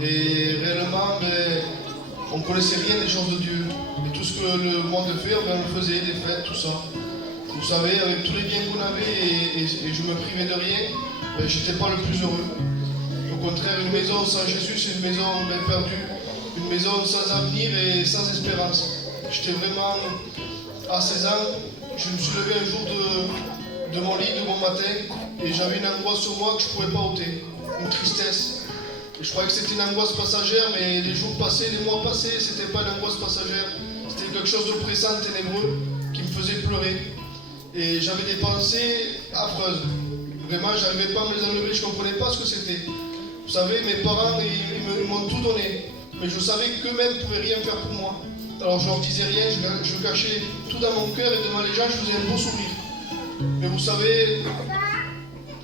Et réellement, on ne connaissait rien des choses de Dieu. Et tout ce que le monde fait, on le faisait, les fêtes, tout ça. Vous savez, avec tous les biens qu'on avait et je me privais de rien, je n'étais pas le plus heureux. Au contraire, une maison sans Jésus, c'est une maison perdue, une maison sans avenir et sans espérance. J'étais vraiment, à 16 ans, je me suis levé un jour de mon lit, de mon matin, et j'avais une angoisse sur moi que je ne pouvais pas ôter, une tristesse. Et je croyais que c'était une angoisse passagère, mais les jours passés, les mois passés, c'était pas une angoisse passagère. C'était quelque chose d'oppressant, ténébreux, qui me faisait pleurer. Et j'avais des pensées affreuses. Vraiment, j'arrivais pas à me les enlever, je comprenais pas ce que c'était. Vous savez, mes parents, ils m'ont tout donné. Mais je savais qu'eux-mêmes ne pouvaient rien faire pour moi. Alors je leur disais rien, je cachais tout dans mon cœur et devant les gens, je faisais un beau sourire. Mais vous savez,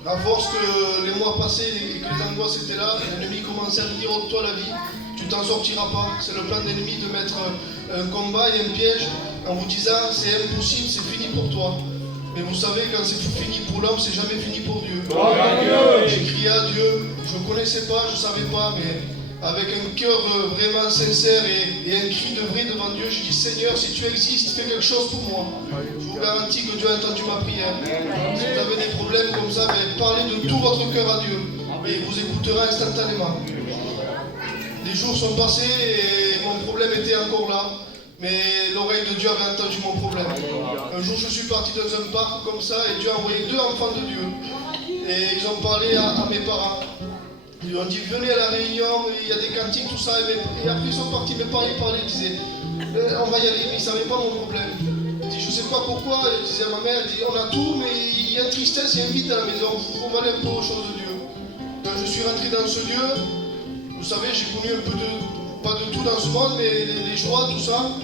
à force que les mois passaient et que les angoisses étaient là, l'ennemi commençait à me dire « Ôte-toi la vie, tu t'en sortiras pas ». C'est le plan de l'ennemi de mettre un combat et un piège en vous disant « C'est impossible, c'est fini pour toi ». Mais vous savez, quand c'est fini pour l'homme, c'est jamais fini pour Dieu. J'ai crié à Dieu, je ne connaissais pas, je ne savais pas, mais avec un cœur vraiment sincère et un cri de vrai devant Dieu, je dis Seigneur, si tu existes, fais quelque chose pour moi. Je vous garantis que Dieu a entendu ma prière. Si vous avez des problèmes comme ça, parlez de tout votre cœur à Dieu et il vous écoutera instantanément. Les jours sont passés et mon problème était encore là. Mais l'oreille de Dieu avait entendu mon problème. Un jour, je suis parti dans un parc comme ça et Dieu a envoyé 2 enfants de Dieu. Et ils ont parlé à mes parents. Ils ont dit, venez à la réunion, il y a des cantiques, tout ça. Et après, ils sont partis, mes parents, ils parlaient, ils disaient, on va y aller, mais ils ne savaient pas mon problème. Ils disaient, je ne sais pas pourquoi. Ils disaient à ma mère, elle dit, on a tout, mais il y a une tristesse, il y a un vide à la maison. Il faut aller un peu aux choses de Dieu. Quand je suis rentré dans ce lieu, vous savez, j'ai connu un peu pas de tout dans ce monde, mais les joies, tout ça.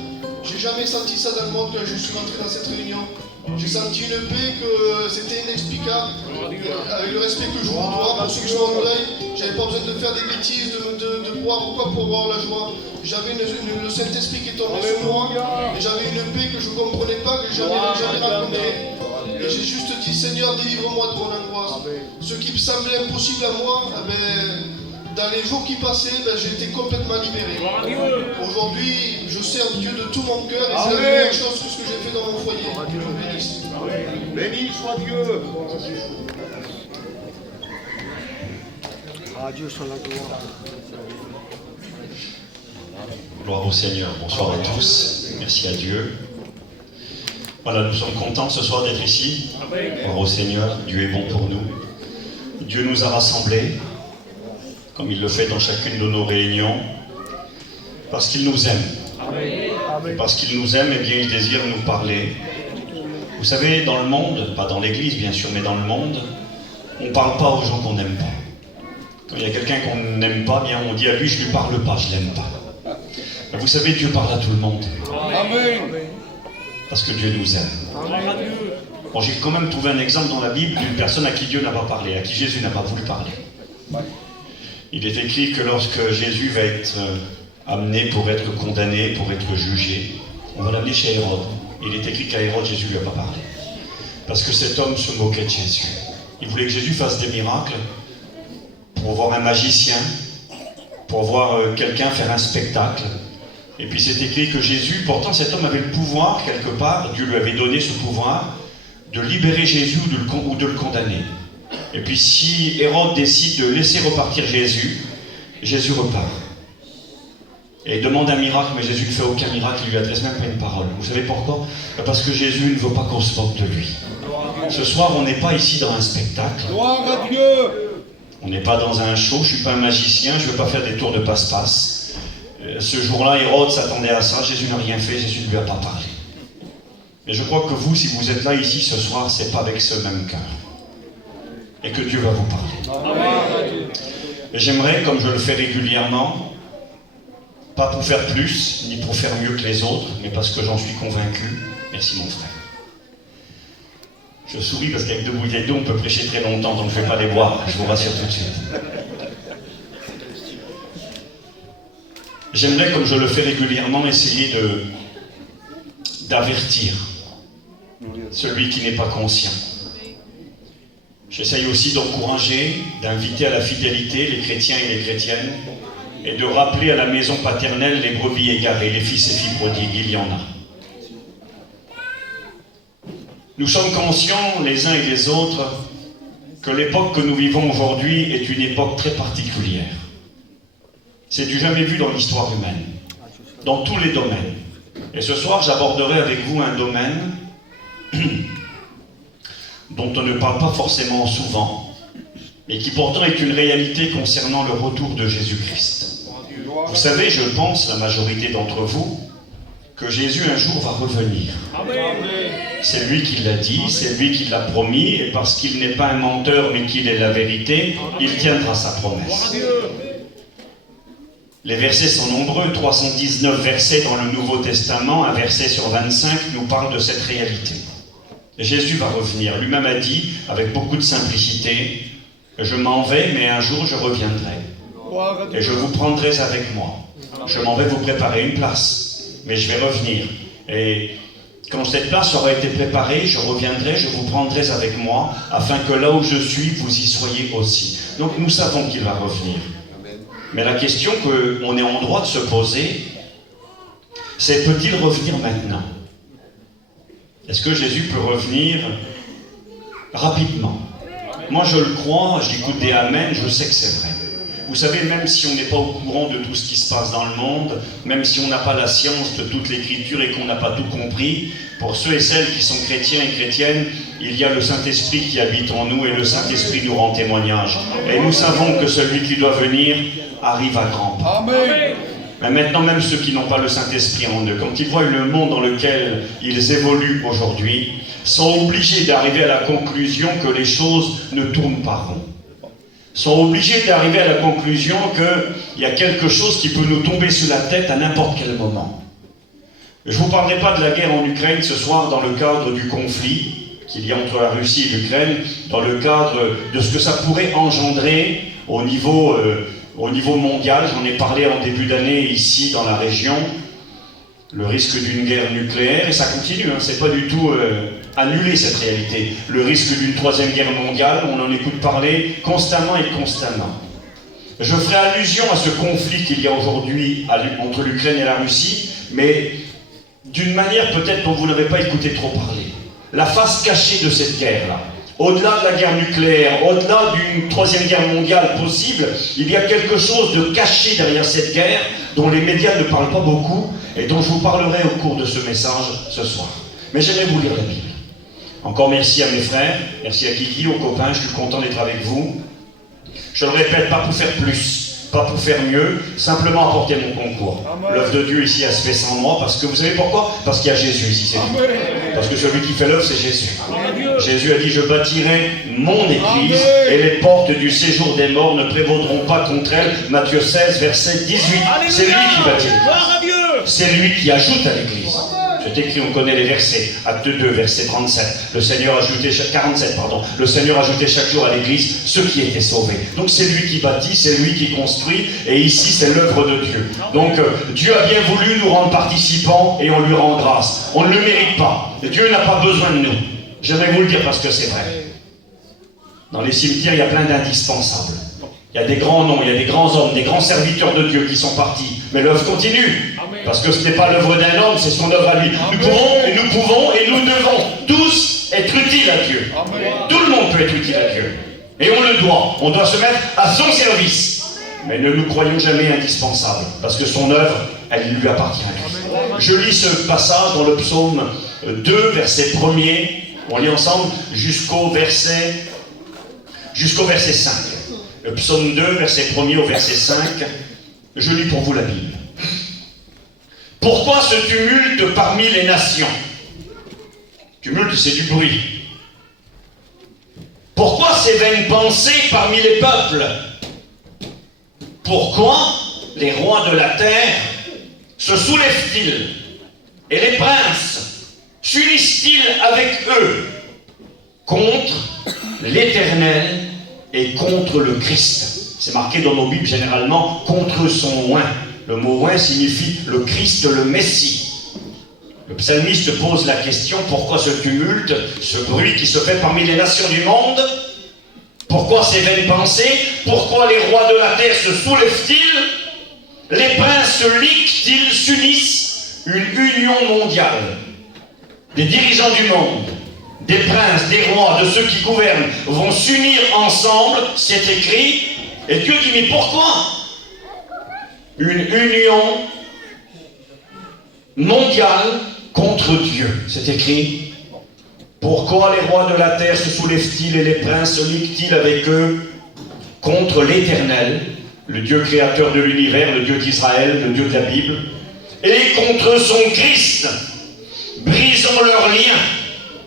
J'ai jamais senti ça dans le monde quand je suis rentré dans cette réunion. J'ai senti une paix que c'était inexplicable. Avec le respect que je vous dois pour ceux qui sont en deuil, j'avais pas besoin de faire des bêtises, de boire ou quoi pour avoir la joie. J'avais le Saint-Esprit qui est tombé sur moi et j'avais une paix que je ne comprenais pas, que jamais rencontrée. Et j'ai juste dit Seigneur, délivre-moi de mon angoisse. Ce qui me semblait impossible à moi, dans les jours qui passaient, j'étais complètement libéré. Aujourd'hui, je sers Dieu de tout mon cœur et c'est la meilleure chose que ce que j'ai fait dans mon foyer. Dieu vous bénisse. Béni soit Dieu. Ah, Dieu soit la gloire. Gloire au Seigneur. Bonsoir à tous. Merci à Dieu. Voilà, nous sommes contents ce soir d'être ici. Gloire au Seigneur. Dieu est bon pour nous. Dieu nous a rassemblés, comme il le fait dans chacune de nos réunions, parce qu'il nous aime. Et parce qu'il nous aime, eh bien, il désire nous parler. Vous savez, dans le monde, pas dans l'église bien sûr, mais dans le monde, on ne parle pas aux gens qu'on n'aime pas. Quand il y a quelqu'un qu'on n'aime pas, bien on dit à lui, je lui parle pas, je l'aime pas. Mais vous savez, Dieu parle à tout le monde. Amen. Parce que Dieu nous aime. Bon, j'ai quand même trouvé un exemple dans la Bible d'une personne à qui Dieu n'a pas parlé, à qui Jésus n'a pas voulu parler. Il est écrit que lorsque Jésus va être amené pour être condamné, pour être jugé, on va l'amener chez Hérode. Il est écrit qu'à Hérode, Jésus ne lui a pas parlé. Parce que cet homme se moquait de Jésus. Il voulait que Jésus fasse des miracles pour voir un magicien, pour voir quelqu'un faire un spectacle. Et puis c'est écrit que Jésus, pourtant cet homme avait le pouvoir, quelque part, Dieu lui avait donné ce pouvoir, de libérer Jésus ou de le condamner. Et puis si Hérode décide de laisser repartir Jésus, Jésus repart. Et il demande un miracle, mais Jésus ne fait aucun miracle, il ne lui adresse même pas une parole. Vous savez pourquoi? Parce que Jésus ne veut pas qu'on se moque de lui. Ce soir, on n'est pas ici dans un spectacle. Gloire à Dieu. On n'est pas dans un show, je ne suis pas un magicien, je ne veux pas faire des tours de passe-passe. Ce jour-là, Hérode s'attendait à ça, Jésus n'a rien fait, Jésus ne lui a pas parlé. Mais je crois que vous, si vous êtes là ici ce soir, ce n'est pas avec ce même cœur. Et que Dieu va vous parler. Et j'aimerais, comme je le fais régulièrement, pas pour faire plus, ni pour faire mieux que les autres, mais parce que j'en suis convaincu. Merci mon frère. Je souris parce qu'avec 2 bouteilles d'eau, on peut prêcher très longtemps, donc je ne vais pas les boire, je vous rassure tout de suite. J'aimerais, comme je le fais régulièrement, essayer d'avertir celui qui n'est pas conscient. J'essaye aussi d'encourager, d'inviter à la fidélité les chrétiens et les chrétiennes, et de rappeler à la maison paternelle les brebis égarées, les fils et filles prodigues, il y en a. Nous sommes conscients, les uns et les autres, que l'époque que nous vivons aujourd'hui est une époque très particulière. C'est du jamais vu dans l'histoire humaine, dans tous les domaines. Et ce soir, j'aborderai avec vous un domaine dont on ne parle pas forcément souvent, mais qui pourtant est une réalité concernant le retour de Jésus-Christ. Vous savez, je pense, la majorité d'entre vous, que Jésus un jour va revenir. C'est lui qui l'a dit, c'est lui qui l'a promis, et parce qu'il n'est pas un menteur, mais qu'il est la vérité, il tiendra sa promesse. Les versets sont nombreux, 319 versets dans le Nouveau Testament, un verset sur 25 nous parle de cette réalité. Jésus va revenir, lui-même a dit, avec beaucoup de simplicité, « Je m'en vais, mais un jour je reviendrai, et je vous prendrai avec moi. Je m'en vais vous préparer une place, mais je vais revenir. Et quand cette place aura été préparée, je reviendrai, je vous prendrai avec moi, afin que là où je suis, vous y soyez aussi. » Donc nous savons qu'il va revenir. Mais la question qu'on est en droit de se poser, c'est peut-il revenir maintenant? Est-ce que Jésus peut revenir rapidement? Moi je le crois, j'écoute des amens, je sais que c'est vrai. Vous savez, même si on n'est pas au courant de tout ce qui se passe dans le monde, même si on n'a pas la science de toute l'écriture et qu'on n'a pas tout compris, pour ceux et celles qui sont chrétiens et chrétiennes, il y a le Saint-Esprit qui habite en nous et le Saint-Esprit nous rend témoignage. Et nous savons que celui qui doit venir arrive à grands pas. Amen. Mais maintenant, même ceux qui n'ont pas le Saint-Esprit en eux, quand ils voient le monde dans lequel ils évoluent aujourd'hui, sont obligés d'arriver à la conclusion que les choses ne tournent pas rond. Sont obligés d'arriver à la conclusion qu'il y a quelque chose qui peut nous tomber sur la tête à n'importe quel moment. Je ne vous parlerai pas de la guerre en Ukraine ce soir dans le cadre du conflit qu'il y a entre la Russie et l'Ukraine, dans le cadre de ce que ça pourrait engendrer au niveau mondial. J'en ai parlé en début d'année ici dans la région, le risque d'une guerre nucléaire, et ça continue, hein, c'est pas du tout annulé cette réalité. Le risque d'une 3e guerre mondiale, on en écoute parler constamment et constamment. Je ferai allusion à ce conflit qu'il y a aujourd'hui entre l'Ukraine et la Russie, mais d'une manière peut-être dont vous n'avez pas écouté trop parler. La face cachée de cette guerre-là. Au-delà de la guerre nucléaire, au-delà d'une 3e guerre mondiale possible, il y a quelque chose de caché derrière cette guerre dont les médias ne parlent pas beaucoup et dont je vous parlerai au cours de ce message ce soir. Mais j'aimerais vous lire la Bible. Encore merci à mes frères, merci à Kiki, aux copains, je suis content d'être avec vous. Je le répète, pas pour faire plus, pas pour faire mieux, simplement apporter mon concours. L'œuvre de Dieu ici, elle se fait sans moi, parce que vous savez pourquoi? Parce qu'il y a Jésus ici, c'est tout. Parce que celui qui fait l'œuvre, c'est Jésus. Jésus a dit, je bâtirai mon église, et les portes du séjour des morts ne prévaudront pas contre elle. Matthieu 16, verset 18. C'est lui qui bâtit l'église. C'est lui qui ajoute à l'église. C'est écrit, on connaît les versets. Acte 2, verset 37. Le Seigneur ajoutait 47, pardon. Le Seigneur ajoutait chaque jour à l'église ceux qui étaient sauvés. Donc c'est lui qui bâtit, c'est lui qui construit. Et ici, c'est l'œuvre de Dieu. Donc Dieu a bien voulu nous rendre participants et on lui rend grâce. On ne le mérite pas. Dieu n'a pas besoin de nous. J'aimerais vous le dire parce que c'est vrai. Dans les cimetières, il y a plein d'indispensables. Il y a des grands noms, il y a des grands hommes, des grands serviteurs de Dieu qui sont partis. Mais l'œuvre continue. Parce que ce n'est pas l'œuvre d'un homme, c'est son œuvre à lui. Nous pouvons et nous devons tous être utiles à Dieu. Tout le monde peut être utile à Dieu. Et on le doit. On doit se mettre à son service. Mais ne nous croyons jamais indispensables. Parce que son œuvre, elle lui appartient à lui. Je lis ce passage dans le psaume 2, verset 1er. On lit ensemble jusqu'au verset 5. Le psaume 2, verset 1er au verset 5. Je lis pour vous la Bible. Pourquoi ce tumulte parmi les nations? Tumulte, c'est du bruit. Pourquoi ces vaines pensées parmi les peuples? Pourquoi les rois de la terre se soulèvent-ils? Et les princes s'unissent-ils avec eux contre l'Éternel et contre le Christ? C'est marqué dans nos Bibles généralement contre son oint. Le mot oint signifie le Christ, le Messie. Le psalmiste pose la question, pourquoi ce tumulte, ce bruit qui se fait parmi les nations du monde? Pourquoi ces vaines pensées? Pourquoi les rois de la terre se soulèvent-ils? Les princes se liguent-ils, s'unissent? Une union mondiale des dirigeants du monde, des princes, des rois, de ceux qui gouvernent, vont s'unir ensemble, c'est écrit. Et Dieu dit, mais pourquoi? Une union mondiale contre Dieu. C'est écrit. Pourquoi les rois de la terre se soulèvent-ils et les princes se liguent-ils avec eux contre l'Éternel, le Dieu créateur de l'univers, le Dieu d'Israël, le Dieu de la Bible, et contre son Christ, brisons leurs liens.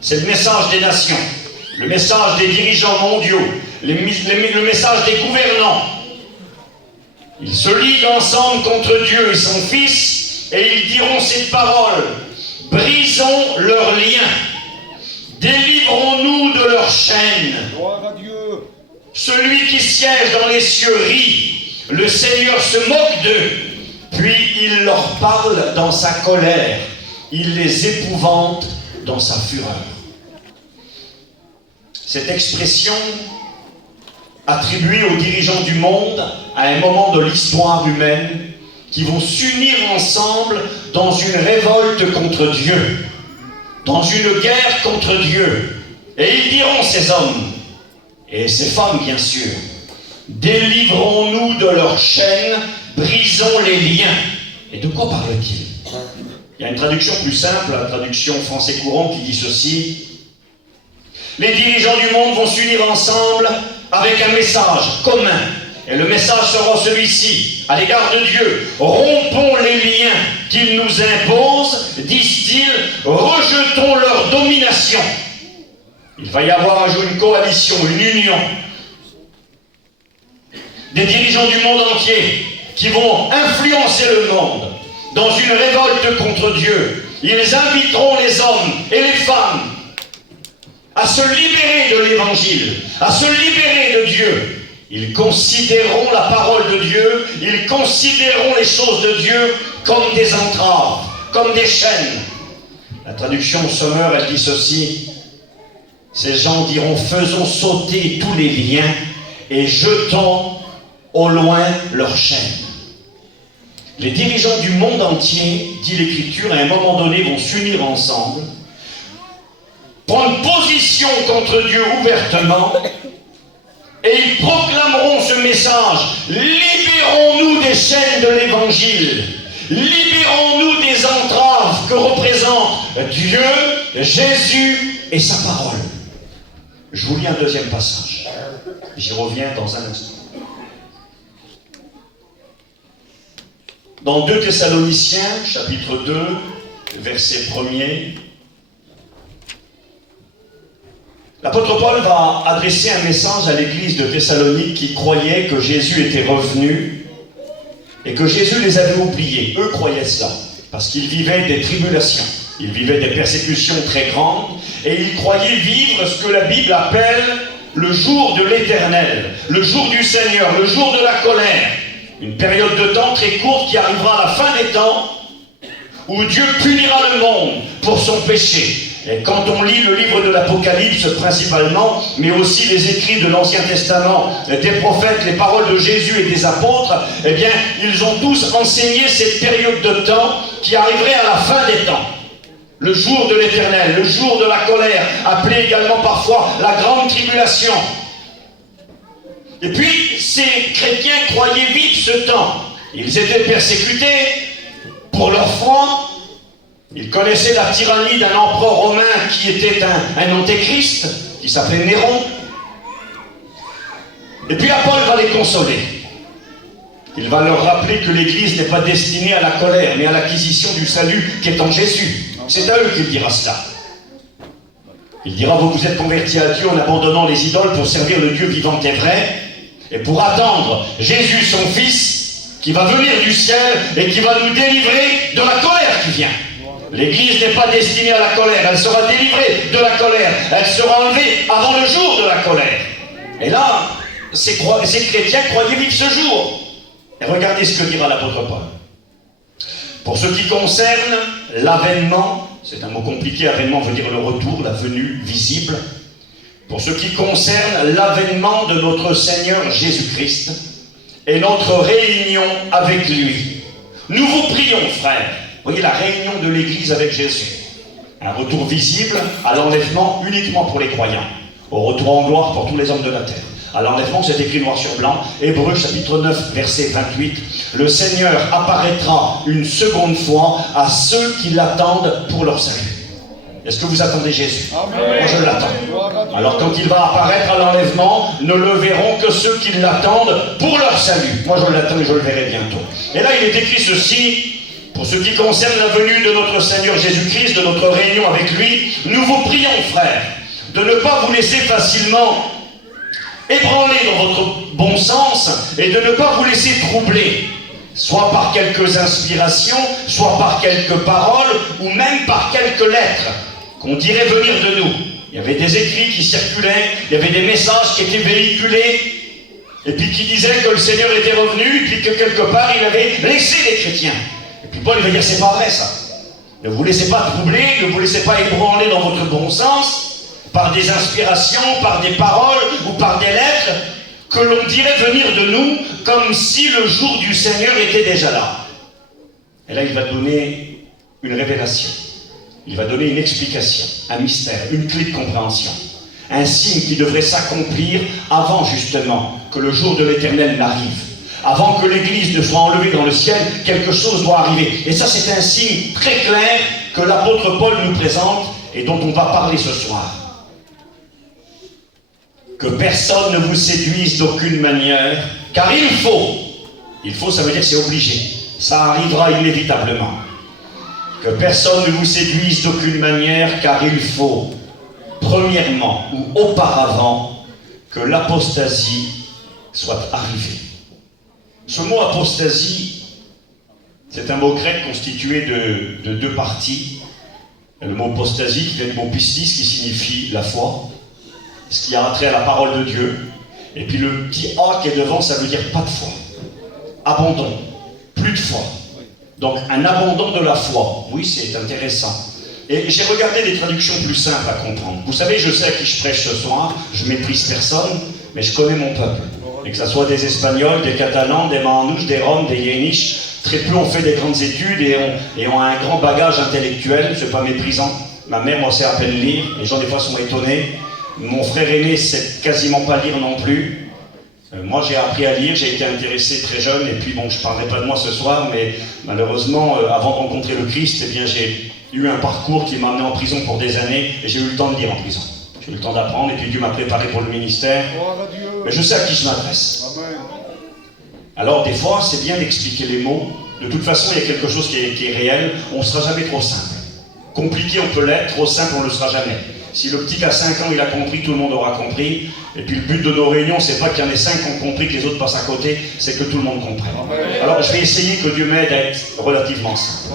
C'est le message des nations, le message des dirigeants mondiaux, le message des gouvernants. Ils se liguent ensemble contre Dieu et son Fils, et ils diront cette parole. Brisons leurs liens. Délivrons-nous de leurs chaînes. Gloire à Dieu. Celui qui siège dans les cieux rit. Le Seigneur se moque d'eux. Puis il leur parle dans sa colère. Il les épouvante dans sa fureur. Cette expression attribuée aux dirigeants du monde à un moment de l'histoire humaine qui vont s'unir ensemble dans une révolte contre Dieu, dans une guerre contre Dieu. Et ils diront, ces hommes, et ces femmes bien sûr, délivrons-nous de leurs chaînes, brisons les liens. Et de quoi parle-t-il? Il y a une traduction plus simple, la traduction français courant qui dit ceci. Les dirigeants du monde vont s'unir ensemble avec un message commun. Et le message sera celui-ci, à l'égard de Dieu. Rompons les liens qu'ils nous imposent, disent-ils, rejetons leur domination. Il va y avoir un jour une coalition, une union des dirigeants du monde entier qui vont influencer le monde dans une révolte contre Dieu. Ils inviteront les hommes et les femmes à se libérer de l'Évangile, à se libérer de Dieu. Ils considéreront la parole de Dieu, ils considéreront les choses de Dieu comme des entraves, comme des chaînes. La traduction Sommer, elle dit ceci. Ces gens diront, faisons sauter tous les liens et jetons au loin leurs chaînes. Les dirigeants du monde entier, dit l'Écriture, à un moment donné vont s'unir ensemble, prendre position contre Dieu ouvertement, et ils proclameront ce message. Libérons-nous des chaînes de l'Évangile. Libérons-nous des entraves que représentent Dieu, Jésus et sa parole. Je vous lis un deuxième passage. J'y reviens dans un instant. Dans 2 Thessaloniciens, chapitre 2, verset 1er, l'apôtre Paul va adresser un message à l'église de Thessalonique qui croyait que Jésus était revenu et que Jésus les avait oubliés. Eux croyaient cela, parce qu'ils vivaient des tribulations, ils vivaient des persécutions très grandes, et ils croyaient vivre ce que la Bible appelle le jour de l'Éternel, le jour du Seigneur, le jour de la colère. Une période de temps très courte qui arrivera à la fin des temps, où Dieu punira le monde pour son péché. Et quand on lit le livre de l'Apocalypse principalement, mais aussi les écrits de l'Ancien Testament, des prophètes, les paroles de Jésus et des apôtres, eh bien, ils ont tous enseigné cette période de temps qui arriverait à la fin des temps. Le jour de l'Éternel, le jour de la colère, appelé également parfois la grande tribulation. Et puis, ces chrétiens croyaient vivre ce temps. Ils étaient persécutés pour leur foi. Ils connaissaient la tyrannie d'un empereur romain qui était un antéchrist, qui s'appelait Néron. Et puis Paul va les consoler. Il va leur rappeler que l'Église n'est pas destinée à la colère, mais à l'acquisition du salut qui est en Jésus. C'est à eux qu'il dira cela. Il dira, vous vous êtes convertis à Dieu en abandonnant les idoles pour servir le Dieu vivant et vrai, et pour attendre Jésus, son Fils, qui va venir du ciel et qui va nous délivrer de la colère qui vient. L'Église n'est pas destinée à la colère, elle sera délivrée de la colère, elle sera enlevée avant le jour de la colère. Et là, ces chrétiens croyaient vivre ce jour. Et regardez ce que dira l'apôtre Paul. Pour ce qui concerne l'avènement, c'est un mot compliqué, avènement veut dire le retour, la venue visible. Pour ce qui concerne l'avènement de notre Seigneur Jésus-Christ et notre réunion avec lui, nous vous prions, frères. Voyez la réunion de l'Église avec Jésus. Un retour visible à l'enlèvement uniquement pour les croyants. Au retour en gloire pour tous les hommes de la terre. À l'enlèvement, c'est écrit noir sur blanc. Hébreux chapitre 9, verset 28. Le Seigneur apparaîtra une seconde fois à ceux qui l'attendent pour leur salut. Est-ce que vous attendez Jésus? Amen. Moi je l'attends. Alors quand il va apparaître à l'enlèvement, ne le verront que ceux qui l'attendent pour leur salut. Moi je l'attends et je le verrai bientôt. Et là il est écrit ceci. Pour ce qui concerne la venue de notre Seigneur Jésus-Christ, de notre réunion avec lui, nous vous prions, frères, de ne pas vous laisser facilement ébranler dans votre bon sens et de ne pas vous laisser troubler, soit par quelques inspirations, soit par quelques paroles, ou même par quelques lettres qu'on dirait venir de nous. Il y avait des écrits qui circulaient, il y avait des messages qui étaient véhiculés, et puis qui disaient que le Seigneur était revenu, et puis que quelque part il avait laissé les chrétiens. Et puis Paul va dire, c'est pas vrai ça. Ne vous laissez pas troubler, ne vous laissez pas ébranler dans votre bon sens, par des inspirations, par des paroles ou par des lettres, que l'on dirait venir de nous, comme si le jour du Seigneur était déjà là. Et là il va donner une révélation. Il va donner une explication, un mystère, une clé de compréhension. Un signe qui devrait s'accomplir avant justement que le jour de l'Éternel n'arrive. Avant que l'Église ne soit enlevée dans le ciel, quelque chose doit arriver. Et ça, c'est un signe très clair que l'apôtre Paul nous présente et dont on va parler ce soir. Que personne ne vous séduise d'aucune manière, car il faut, ça veut dire c'est obligé. Ça arrivera inévitablement. Que personne ne vous séduise d'aucune manière, car il faut, premièrement ou auparavant, que l'apostasie soit arrivée. Ce mot apostasie, c'est un mot grec constitué de deux parties. Le mot apostasie qui vient du mot pistis, qui signifie la foi, ce qui a trait à la parole de Dieu. Et puis le petit A qui est devant, ça veut dire pas de foi. Abandon, plus de foi. Donc un abandon de la foi. Oui, c'est intéressant. Et j'ai regardé des traductions plus simples à comprendre. Vous savez, je sais à qui je prêche ce soir, je méprise personne, mais je connais mon peuple. Et que ce soit des Espagnols, des Catalans, des Manouches, des Roms, des Yéniches, très peu ont fait des grandes études et ont un grand bagage intellectuel, c'est pas méprisant. Ma mère, moi, sait à peine lire, les gens des fois sont étonnés. Mon frère aîné sait quasiment pas lire non plus. Moi, j'ai appris à lire, j'ai été intéressé très jeune, et puis bon, je parlerai pas de moi ce soir, mais malheureusement, avant de rencontrer le Christ, eh bien, j'ai eu un parcours qui m'a amené en prison pour des années, et j'ai eu le temps de lire en prison. J'ai eu le temps d'apprendre, et puis Dieu m'a préparé pour le ministère. Mais je sais à qui je m'adresse. Alors, des fois, c'est bien d'expliquer les mots, De toute façon, il y a quelque chose qui est réel, on ne sera jamais trop simple. Compliqué, on peut l'être, trop simple, on ne le sera jamais. Si le petit qui a 5 ans, il a compris, tout le monde aura compris. Et puis le but de nos réunions, c'est pas qu'il y en ait 5 qui ont compris, que les autres passent à côté, c'est que tout le monde comprenne. Alors je vais essayer que Dieu m'aide à être relativement simple.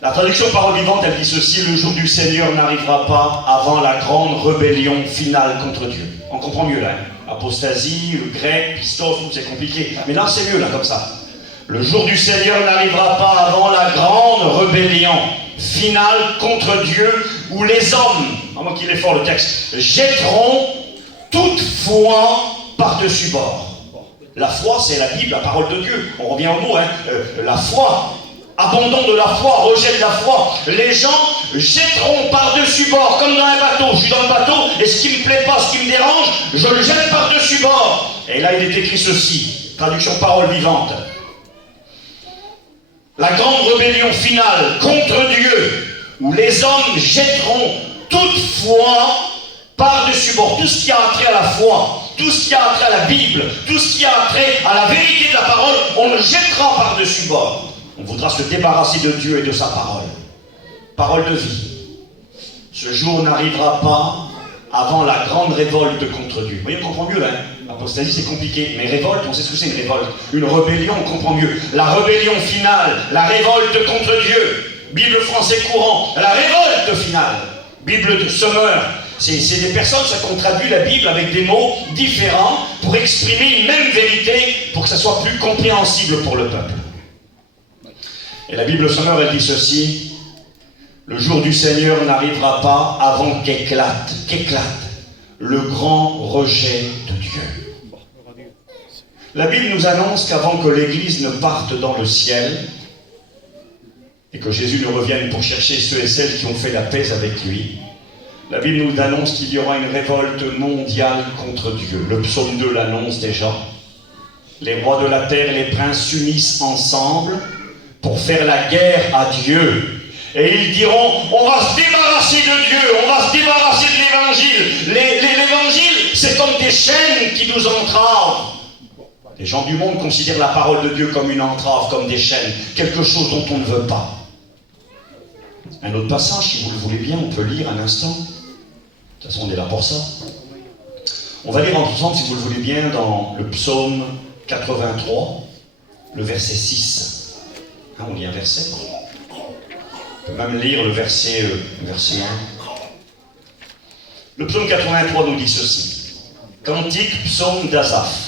La traduction parole vivante, elle dit ceci: le jour du Seigneur n'arrivera pas avant la grande rébellion finale contre Dieu. On comprend mieux là. Apostasie, le grec, pistos, c'est compliqué. Mais là, c'est mieux là, comme ça. Le jour du Seigneur n'arrivera pas avant la grande rébellion finale contre Dieu, où les hommes, à moins qu'il est fort le texte, jetteront toute foi par-dessus bord. La foi, c'est la Bible, la parole de Dieu. On revient au mot, la foi. Abandon de la foi, rejet de la foi. Les gens jetteront par-dessus bord, comme dans un bateau. Je suis dans le bateau, et ce qui me plaît pas, ce qui me dérange, je le jette par-dessus bord. Et là, il est écrit ceci, traduction parole vivante. La grande rébellion finale contre Dieu, où les hommes jetteront toute foi par-dessus bord. Tout ce qui a trait à la foi, tout ce qui a trait à la Bible, tout ce qui a trait à la vérité de la parole, on le jettera par-dessus bord. On voudra se débarrasser de Dieu et de sa parole. Parole de vie. Ce jour n'arrivera pas avant la grande révolte contre Dieu. Vous voyez, on comprend mieux là. L'apostasie, c'est compliqué. Mais révolte, on sait ce que c'est une révolte. Une rébellion, on comprend mieux. La rébellion finale, la révolte contre Dieu. Bible français courant, la révolte finale. Bible de Sommer. C'est des personnes qui ont traduit la Bible avec des mots différents pour exprimer une même vérité, pour que ça soit plus compréhensible pour le peuple. Et la Bible Sommer, elle dit ceci: le jour du Seigneur n'arrivera pas avant qu'éclate le grand rejet de Dieu. La Bible nous annonce qu'avant que l'Église ne parte dans le ciel, et que Jésus ne revienne pour chercher ceux et celles qui ont fait la paix avec lui, la Bible nous annonce qu'il y aura une révolte mondiale contre Dieu. Le psaume 2 l'annonce déjà. Les rois de la terre et les princes s'unissent ensemble pour faire la guerre à Dieu. Et ils diront, on va se débarrasser de Dieu, on va se débarrasser de l'Évangile. L'Évangile, c'est comme des chaînes qui nous entravent. Les gens du monde considèrent la parole de Dieu comme une entrave, comme des chaînes, quelque chose dont on ne veut pas. Un autre passage, si vous le voulez bien, on peut lire un instant. De toute façon, on est là pour ça. On va lire ensemble, si vous le voulez bien, dans le psaume 83, le verset 6. On lit un verset. On peut même lire le verset 1. Le psaume 83 nous dit ceci. Cantique, psaume d'Asaph.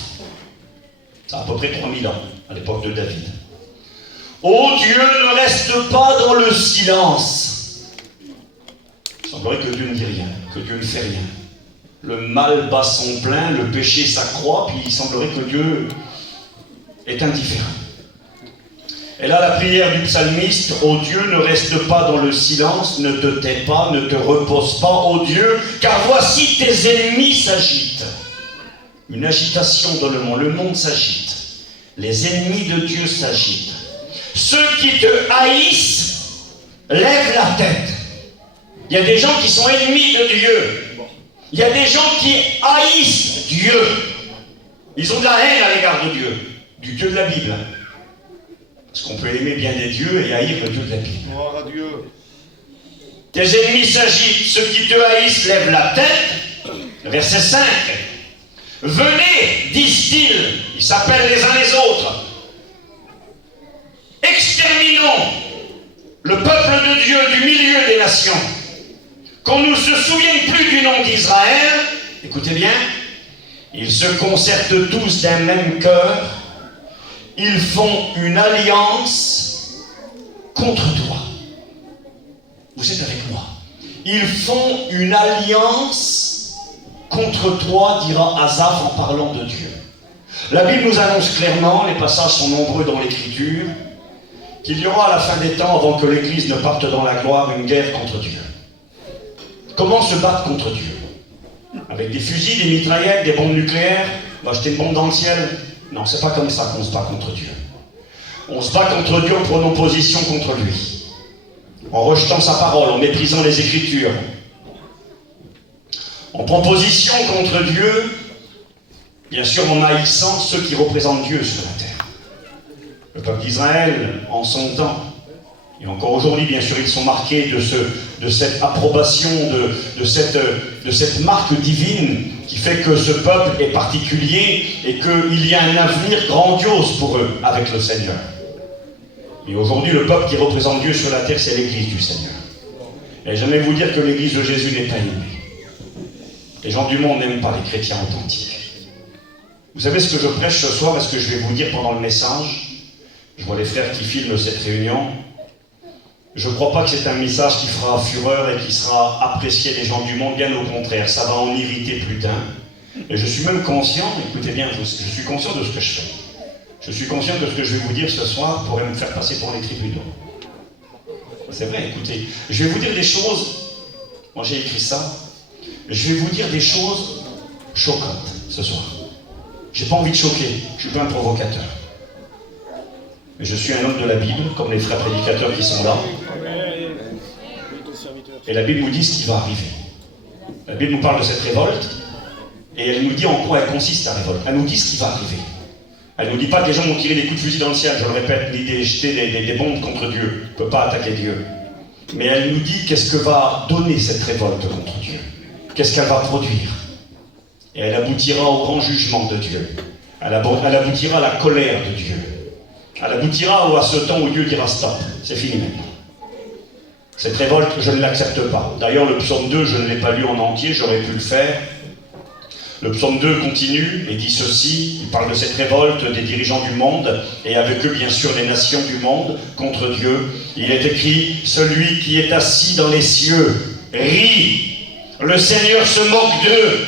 Ça a à peu près 3000 ans, à l'époque de David. Ô Dieu, ne reste pas dans le silence. Il semblerait que Dieu ne dit rien, que Dieu ne fait rien. Le mal bat son plein, le péché s'accroît, puis il semblerait que Dieu est indifférent. Et là, la prière du psalmiste, ô Dieu, ne reste pas dans le silence, ne te tais pas, ne te repose pas, ô Dieu, car voici tes ennemis s'agitent. Une agitation dans le monde s'agite. Les ennemis de Dieu s'agitent. Ceux qui te haïssent lèvent la tête. Il y a des gens qui sont ennemis de Dieu. Il y a des gens qui haïssent Dieu. Ils ont de la haine à l'égard de Dieu, du Dieu de la Bible. Parce qu'on peut aimer bien des dieux et haïr le Dieu de la Bible. Gloire à Dieu. Tes ennemis s'agitent, ceux qui te haïssent lèvent la tête. Verset 5. Venez, disent-ils, ils s'appellent les uns les autres. Exterminons le peuple de Dieu du milieu des nations. Qu'on ne se souvienne plus du nom d'Israël. Écoutez bien. Ils se concertent tous d'un même cœur. Ils font une alliance contre toi. Vous êtes avec moi. Ils font une alliance contre toi, dira Asaph en parlant de Dieu. La Bible nous annonce clairement, les passages sont nombreux dans l'Écriture, qu'il y aura à la fin des temps, avant que l'Église ne parte dans la gloire, une guerre contre Dieu. Comment se battre contre Dieu? Avec des fusils, des mitraillettes, des bombes nucléaires? On va jeter une bombe dans le ciel? Non, c'est pas comme ça qu'on se bat contre Dieu. On se bat contre Dieu en prenant position contre lui. En rejetant sa parole, en méprisant les Écritures. On prend position contre Dieu, bien sûr en haïssant ceux qui représentent Dieu sur la terre. Le peuple d'Israël, en son temps, et encore aujourd'hui, bien sûr, ils sont marqués de cette approbation, de cette marque divine qui fait que ce peuple est particulier et qu'il y a un avenir grandiose pour eux avec le Seigneur. Et aujourd'hui, le peuple qui représente Dieu sur la terre, c'est l'Église du Seigneur. Et j'aimerais vous dire que l'Église de Jésus n'est pas aimée. Les gens du monde n'aiment pas les chrétiens authentiques. Vous savez ce que je prêche ce soir et ce que je vais vous dire pendant le message? Je vois les frères qui filment cette réunion. Je ne crois pas que c'est un message qui fera fureur et qui sera apprécié des gens du monde, bien au contraire, ça va en irriter plus d'un. Et je suis même conscient, écoutez bien, je suis conscient de ce que je fais. Je suis conscient de ce que je vais vous dire ce soir pourrait me faire passer pour les tribunaux. C'est vrai, écoutez, je vais vous dire des choses, moi j'ai écrit ça, je vais vous dire des choses choquantes ce soir. J'ai pas envie de choquer, je suis pas un provocateur. Mais je suis un homme de la Bible, comme les frères prédicateurs qui sont là. Et la Bible nous dit ce qui va arriver. La Bible nous parle de cette révolte, et elle nous dit en quoi elle consiste, la révolte. Elle nous dit ce qui va arriver. Elle ne nous dit pas que les gens vont tirer des coups de fusil dans le ciel, je le répète, ni jeter des bombes contre Dieu. On ne peut pas attaquer Dieu. Mais elle nous dit qu'est-ce que va donner cette révolte contre Dieu. Qu'est-ce qu'elle va produire. Et elle aboutira au grand jugement de Dieu. Elle aboutira à la colère de Dieu. Elle aboutira à ce temps où Dieu dira stop, c'est fini maintenant. Cette révolte, je ne l'accepte pas. D'ailleurs, le psaume 2, je ne l'ai pas lu en entier, j'aurais pu le faire. Le psaume 2 continue et dit ceci, il parle de cette révolte des dirigeants du monde, et avec eux bien sûr les nations du monde, contre Dieu. Il est écrit, celui qui est assis dans les cieux rit, le Seigneur se moque d'eux,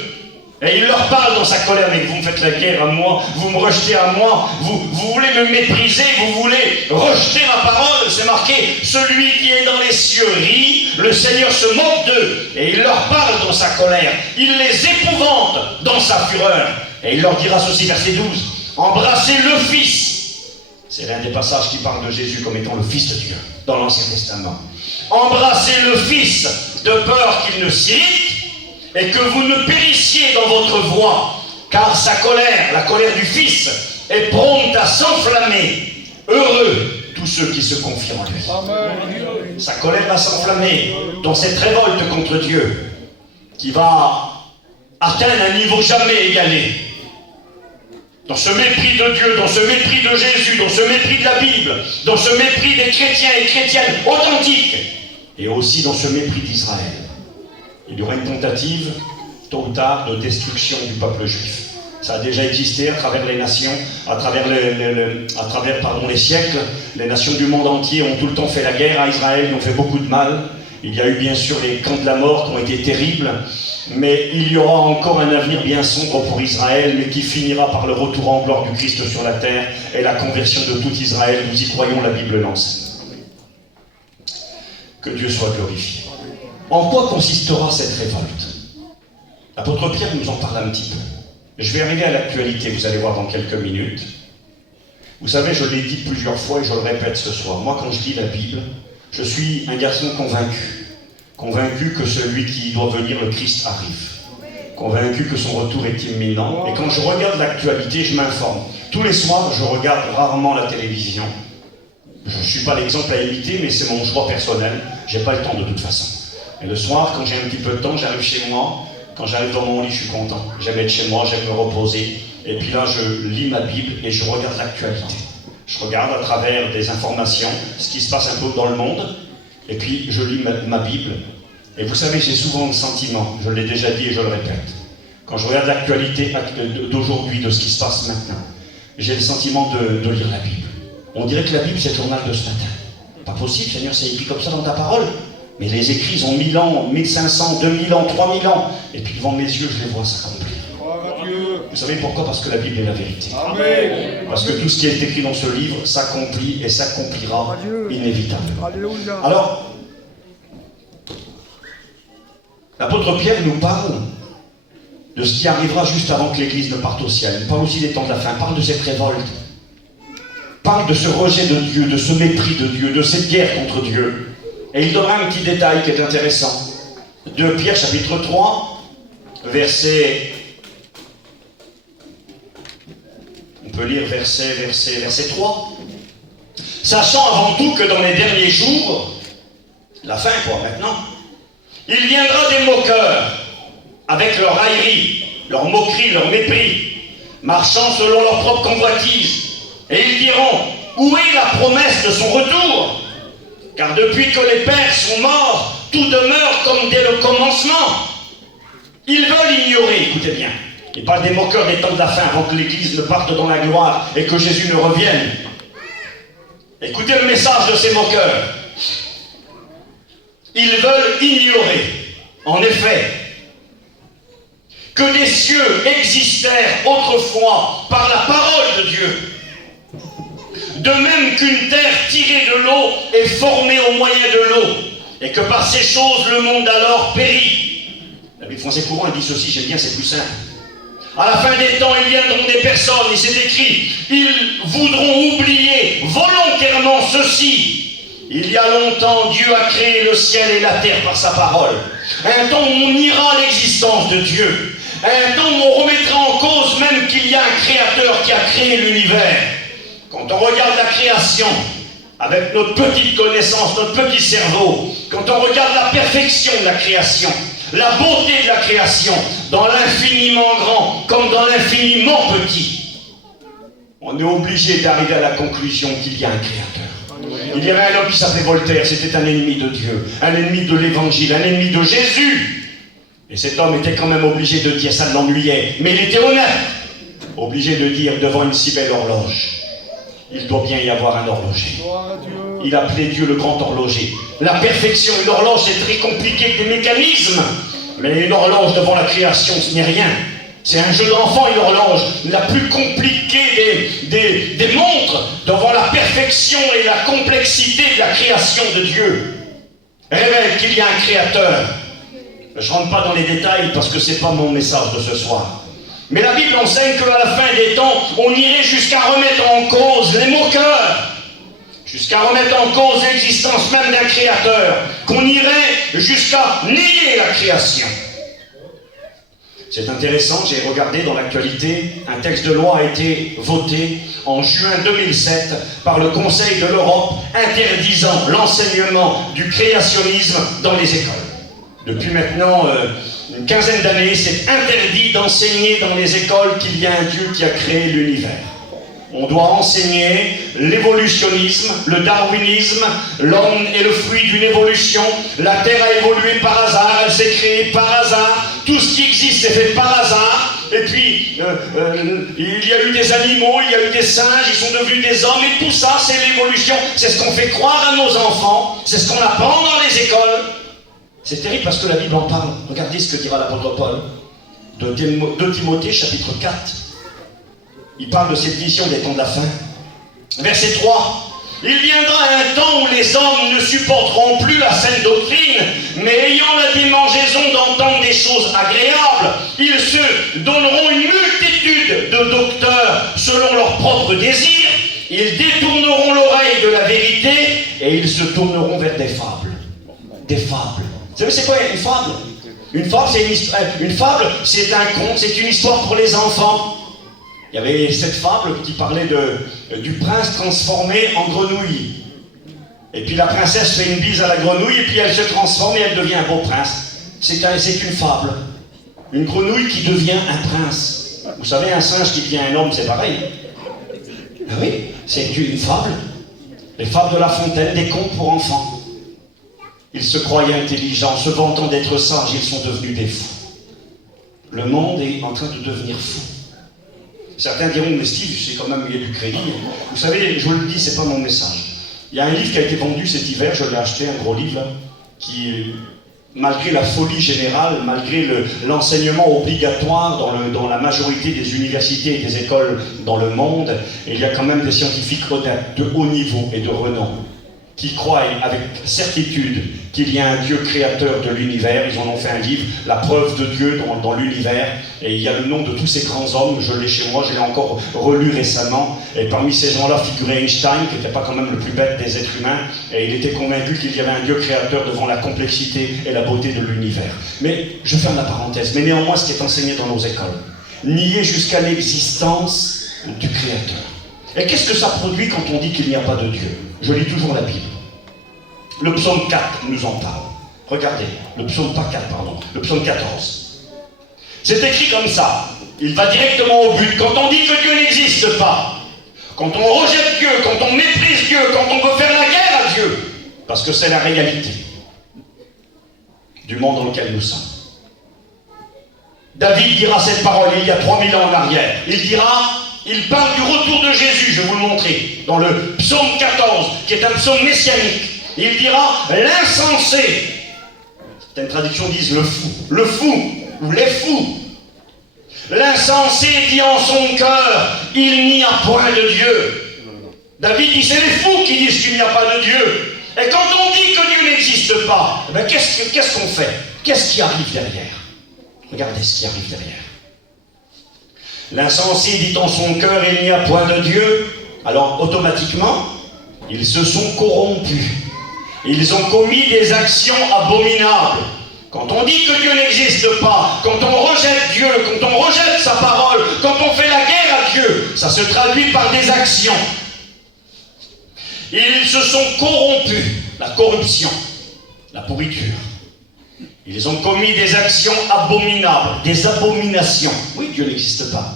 et il leur parle dans sa colère, mais vous me faites la guerre à moi, vous me rejetez à moi, vous voulez me mépriser, vous voulez rejeter ma parole, c'est marqué, celui qui est dans les cieux rit, le Seigneur se moque d'eux, et il leur parle dans sa colère, il les épouvante dans sa fureur, et il leur dira ceci, verset 12, embrassez le Fils, c'est l'un des passages qui parle de Jésus comme étant le Fils de Dieu, dans l'Ancien Testament, embrassez le Fils, de peur qu'il ne s'irrite, et que vous ne périssiez dans votre voie, car sa colère, la colère du Fils, est prompte à s'enflammer. Heureux tous ceux qui se confient en lui. Amen. Sa colère va s'enflammer dans cette révolte contre Dieu, qui va atteindre un niveau jamais égalé. Dans ce mépris de Dieu, dans ce mépris de Jésus, dans ce mépris de la Bible, dans ce mépris des chrétiens et chrétiennes authentiques, et aussi dans ce mépris d'Israël. Il y aura une tentative, tôt ou tard, de destruction du peuple juif. Ça a déjà existé à travers les nations, à travers les siècles. Les nations du monde entier ont tout le temps fait la guerre à Israël, ils ont fait beaucoup de mal. Il y a eu bien sûr les camps de la mort qui ont été terribles, mais il y aura encore un avenir bien sombre pour Israël, mais qui finira par le retour en gloire du Christ sur la terre et la conversion de tout Israël. Nous y croyons, la Bible l'enseigne. Que Dieu soit glorifié. En quoi consistera cette révolte? L'apôtre Pierre nous en parle un petit peu. Je vais arriver à l'actualité, vous allez voir dans quelques minutes. Vous savez, je l'ai dit plusieurs fois et je le répète ce soir. Moi, quand je lis la Bible, je suis un garçon convaincu. Convaincu que celui qui doit venir, le Christ, arrive. Convaincu que son retour est imminent. Et quand je regarde l'actualité, je m'informe. Tous les soirs, je regarde rarement la télévision. Je ne suis pas l'exemple à imiter, mais c'est mon choix personnel. Je n'ai pas le temps de toute façon. Et le soir, quand j'ai un petit peu de temps, j'arrive chez moi. Quand j'arrive dans mon lit, je suis content. J'aime être chez moi, j'aime me reposer. Et puis là, je lis ma Bible et je regarde l'actualité. Je regarde à travers des informations ce qui se passe un peu dans le monde. Et puis, je lis ma Bible. Et vous savez, j'ai souvent le sentiment, je l'ai déjà dit et je le répète, quand je regarde l'actualité d'aujourd'hui, de ce qui se passe maintenant, j'ai le sentiment de lire la Bible. On dirait que la Bible, c'est le journal de ce matin. Pas possible, Seigneur, c'est écrit comme ça dans ta parole. Mais les écrits, ils ont 1000 ans, 1500, 2000 ans, 3000 ans. Et puis devant mes yeux, je les vois s'accomplir. Vous savez pourquoi? Parce que la Bible est la vérité. Amen. Parce que tout ce qui est écrit dans ce livre s'accomplit et s'accomplira inévitablement. Alors, l'apôtre Pierre nous parle de ce qui arrivera juste avant que l'Église ne parte au ciel. Il parle aussi des temps de la fin, il parle de cette révolte. Il parle de ce rejet de Dieu, de ce mépris de Dieu, de cette guerre contre Dieu. Et il donnera un petit détail qui est intéressant. 2 Pierre chapitre 3, verset... On peut lire verset 3. sachant avant tout que dans les derniers jours, la fin quoi maintenant, il viendra des moqueurs, avec leur raillerie, leur moquerie, leur mépris, marchant selon leur propre convoitise, et ils diront, où est la promesse de son retour? Car depuis que les pères sont morts, tout demeure comme dès le commencement. Ils veulent ignorer, écoutez bien, ils parlent des moqueurs des temps de la fin avant que l'Église ne parte dans la gloire et que Jésus ne revienne. Écoutez le message de ces moqueurs. Ils veulent ignorer, en effet, que des cieux existèrent autrefois par la parole de Dieu, de même qu'une terre tirée de l'eau est formée au moyen de l'eau, et que par ces choses le monde alors périt. La Bible française courant elle dit ceci, j'aime bien, c'est plus simple. À la fin des temps, il viendront des personnes, il s'est écrit, ils voudront oublier volontairement ceci. Il y a longtemps, Dieu a créé le ciel et la terre par sa parole. Un temps où on niera l'existence de Dieu. Un temps où on remettra en cause même qu'il y a un créateur qui a créé l'univers. Quand on regarde la création, avec notre petite connaissance, notre petit cerveau, quand on regarde la perfection de la création, la beauté de la création, dans l'infiniment grand comme dans l'infiniment petit, on est obligé d'arriver à la conclusion qu'il y a un créateur. Il y avait un homme qui s'appelait Voltaire, c'était un ennemi de Dieu, un ennemi de l'évangile, un ennemi de Jésus. Et cet homme était quand même obligé de dire, ça l'ennuyait, mais il était honnête, obligé de dire devant une si belle horloge, il doit bien y avoir un horloger. Il appelait Dieu le grand horloger. La perfection, une horloge, c'est très compliqué avec des mécanismes. Mais une horloge devant la création, ce n'est rien. C'est un jeu d'enfant, une horloge. La plus compliquée des montres devant la perfection et la complexité de la création de Dieu. Révèle qu'il y a un créateur. Je ne rentre pas dans les détails parce que ce n'est pas mon message de ce soir. Mais la Bible enseigne qu'à la fin des temps, on irait jusqu'à remettre en cause les moqueurs, jusqu'à remettre en cause l'existence même d'un créateur, qu'on irait jusqu'à nier la création. C'est intéressant, j'ai regardé dans l'actualité, un texte de loi a été voté en juin 2007 par le Conseil de l'Europe interdisant l'enseignement du créationnisme dans les écoles. Depuis maintenant une quinzaine d'années, c'est interdit d'enseigner dans les écoles qu'il y a un Dieu qui a créé l'univers. On doit enseigner l'évolutionnisme, le darwinisme, l'homme est le fruit d'une évolution, la Terre a évolué par hasard, elle s'est créée par hasard, tout ce qui existe est fait par hasard, et puis il y a eu des animaux, il y a eu des singes, ils sont devenus des hommes, et tout ça c'est l'évolution, c'est ce qu'on fait croire à nos enfants, c'est ce qu'on apprend dans les écoles. C'est terrible parce que la Bible en parle. Regardez ce que dira l'apôtre Paul de Timothée chapitre 4. Il parle de cette vision des temps de la fin. Verset 3. Il viendra un temps où les hommes ne supporteront plus la saine doctrine, mais ayant la démangeaison d'entendre des choses agréables, ils se donneront une multitude de docteurs selon leurs propres désirs, ils détourneront l'oreille de la vérité et ils se tourneront vers des fables. Des fables. Vous savez c'est quoi une fable? Une fable, c'est un conte, c'est une histoire pour les enfants. Il y avait cette fable qui parlait du prince transformé en grenouille. Et puis la princesse fait une bise à la grenouille et puis elle se transforme et elle devient un beau prince. C'est une fable. Une grenouille qui devient un prince. Vous savez, un singe qui devient un homme, c'est pareil. Ah oui, c'est une fable. Les fables de La Fontaine, des contes pour enfants. Ils se croyaient intelligents, se vantant d'être sages, ils sont devenus des fous. Le monde est en train de devenir fou. Certains diront, mais Steve, c'est quand même, il y a du crédit. Vous savez, je vous le dis, c'est pas mon message. Il y a un livre qui a été vendu cet hiver, je l'ai acheté, un gros livre, là, qui, malgré la folie générale, malgré l'enseignement obligatoire dans la majorité des universités et des écoles dans le monde, il y a quand même des scientifiques de haut niveau et de renom qui croient avec certitude qu'il y a un Dieu créateur de l'univers. Ils en ont fait un livre, La preuve de Dieu dans l'univers, et il y a le nom de tous ces grands hommes, je l'ai chez moi, je l'ai encore relu récemment, et parmi ces gens-là figurait Einstein, qui n'était pas quand même le plus bête des êtres humains, et il était convaincu qu'il y avait un Dieu créateur devant la complexité et la beauté de l'univers. Mais, je ferme la parenthèse, mais néanmoins ce qui est enseigné dans nos écoles, nier jusqu'à l'existence du créateur. Et qu'est-ce que ça produit quand on dit qu'il n'y a pas de Dieu? Je lis toujours la Bible. Le psaume 4 nous en parle. Regardez, le psaume 14. C'est écrit comme ça. Il va directement au but. Quand on dit que Dieu n'existe pas, quand on rejette Dieu, quand on méprise Dieu, quand on veut faire la guerre à Dieu, parce que c'est la réalité du monde dans lequel nous sommes. David dira cette parole il y a 3000 ans en arrière. Il parle du retour de Jésus, je vais vous le montrer, dans le psaume 14, qui est un psaume messianique. Il dira l'insensé. Certaines traductions disent le fou, ou les fous. L'insensé dit en son cœur, il n'y a point de Dieu. David dit, c'est les fous qui disent qu'il n'y a pas de Dieu. Et quand on dit que Dieu n'existe pas, eh bien, qu'est-ce qu'on fait? Qu'est-ce qui arrive derrière? Regardez ce qui arrive derrière. L'insensé dit en son cœur, il n'y a point de Dieu. Alors, automatiquement, ils se sont corrompus. Ils ont commis des actions abominables. Quand on dit que Dieu n'existe pas, quand on rejette Dieu, quand on rejette sa parole, quand on fait la guerre à Dieu, ça se traduit par des actions. Ils se sont corrompus, la corruption, la pourriture. Ils ont commis des actions abominables, des abominations. Oui, Dieu n'existe pas.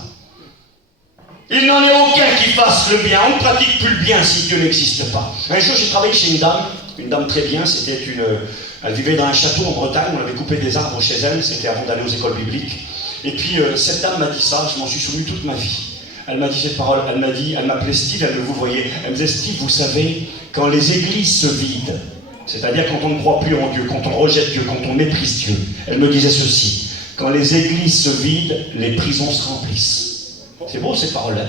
Il n'en est aucun qui fasse le bien. On ne pratique plus le bien si Dieu n'existe pas. Un jour, j'ai travaillé chez une dame très bien. Elle vivait dans un château en Bretagne. On avait coupé des arbres chez elle. C'était avant d'aller aux écoles bibliques. Et puis, cette dame m'a dit ça. Je m'en suis souvenu toute ma vie. Elle m'a dit cette parole. Elle m'appelait Steve. Elle me vous voyez. Elle me disait, Steve, vous savez, quand les églises se vident, c'est-à-dire quand on ne croit plus en Dieu, quand on rejette Dieu, quand on méprise Dieu, elle me disait ceci, quand les églises se vident, les prisons se remplissent. C'est beau ces paroles-là.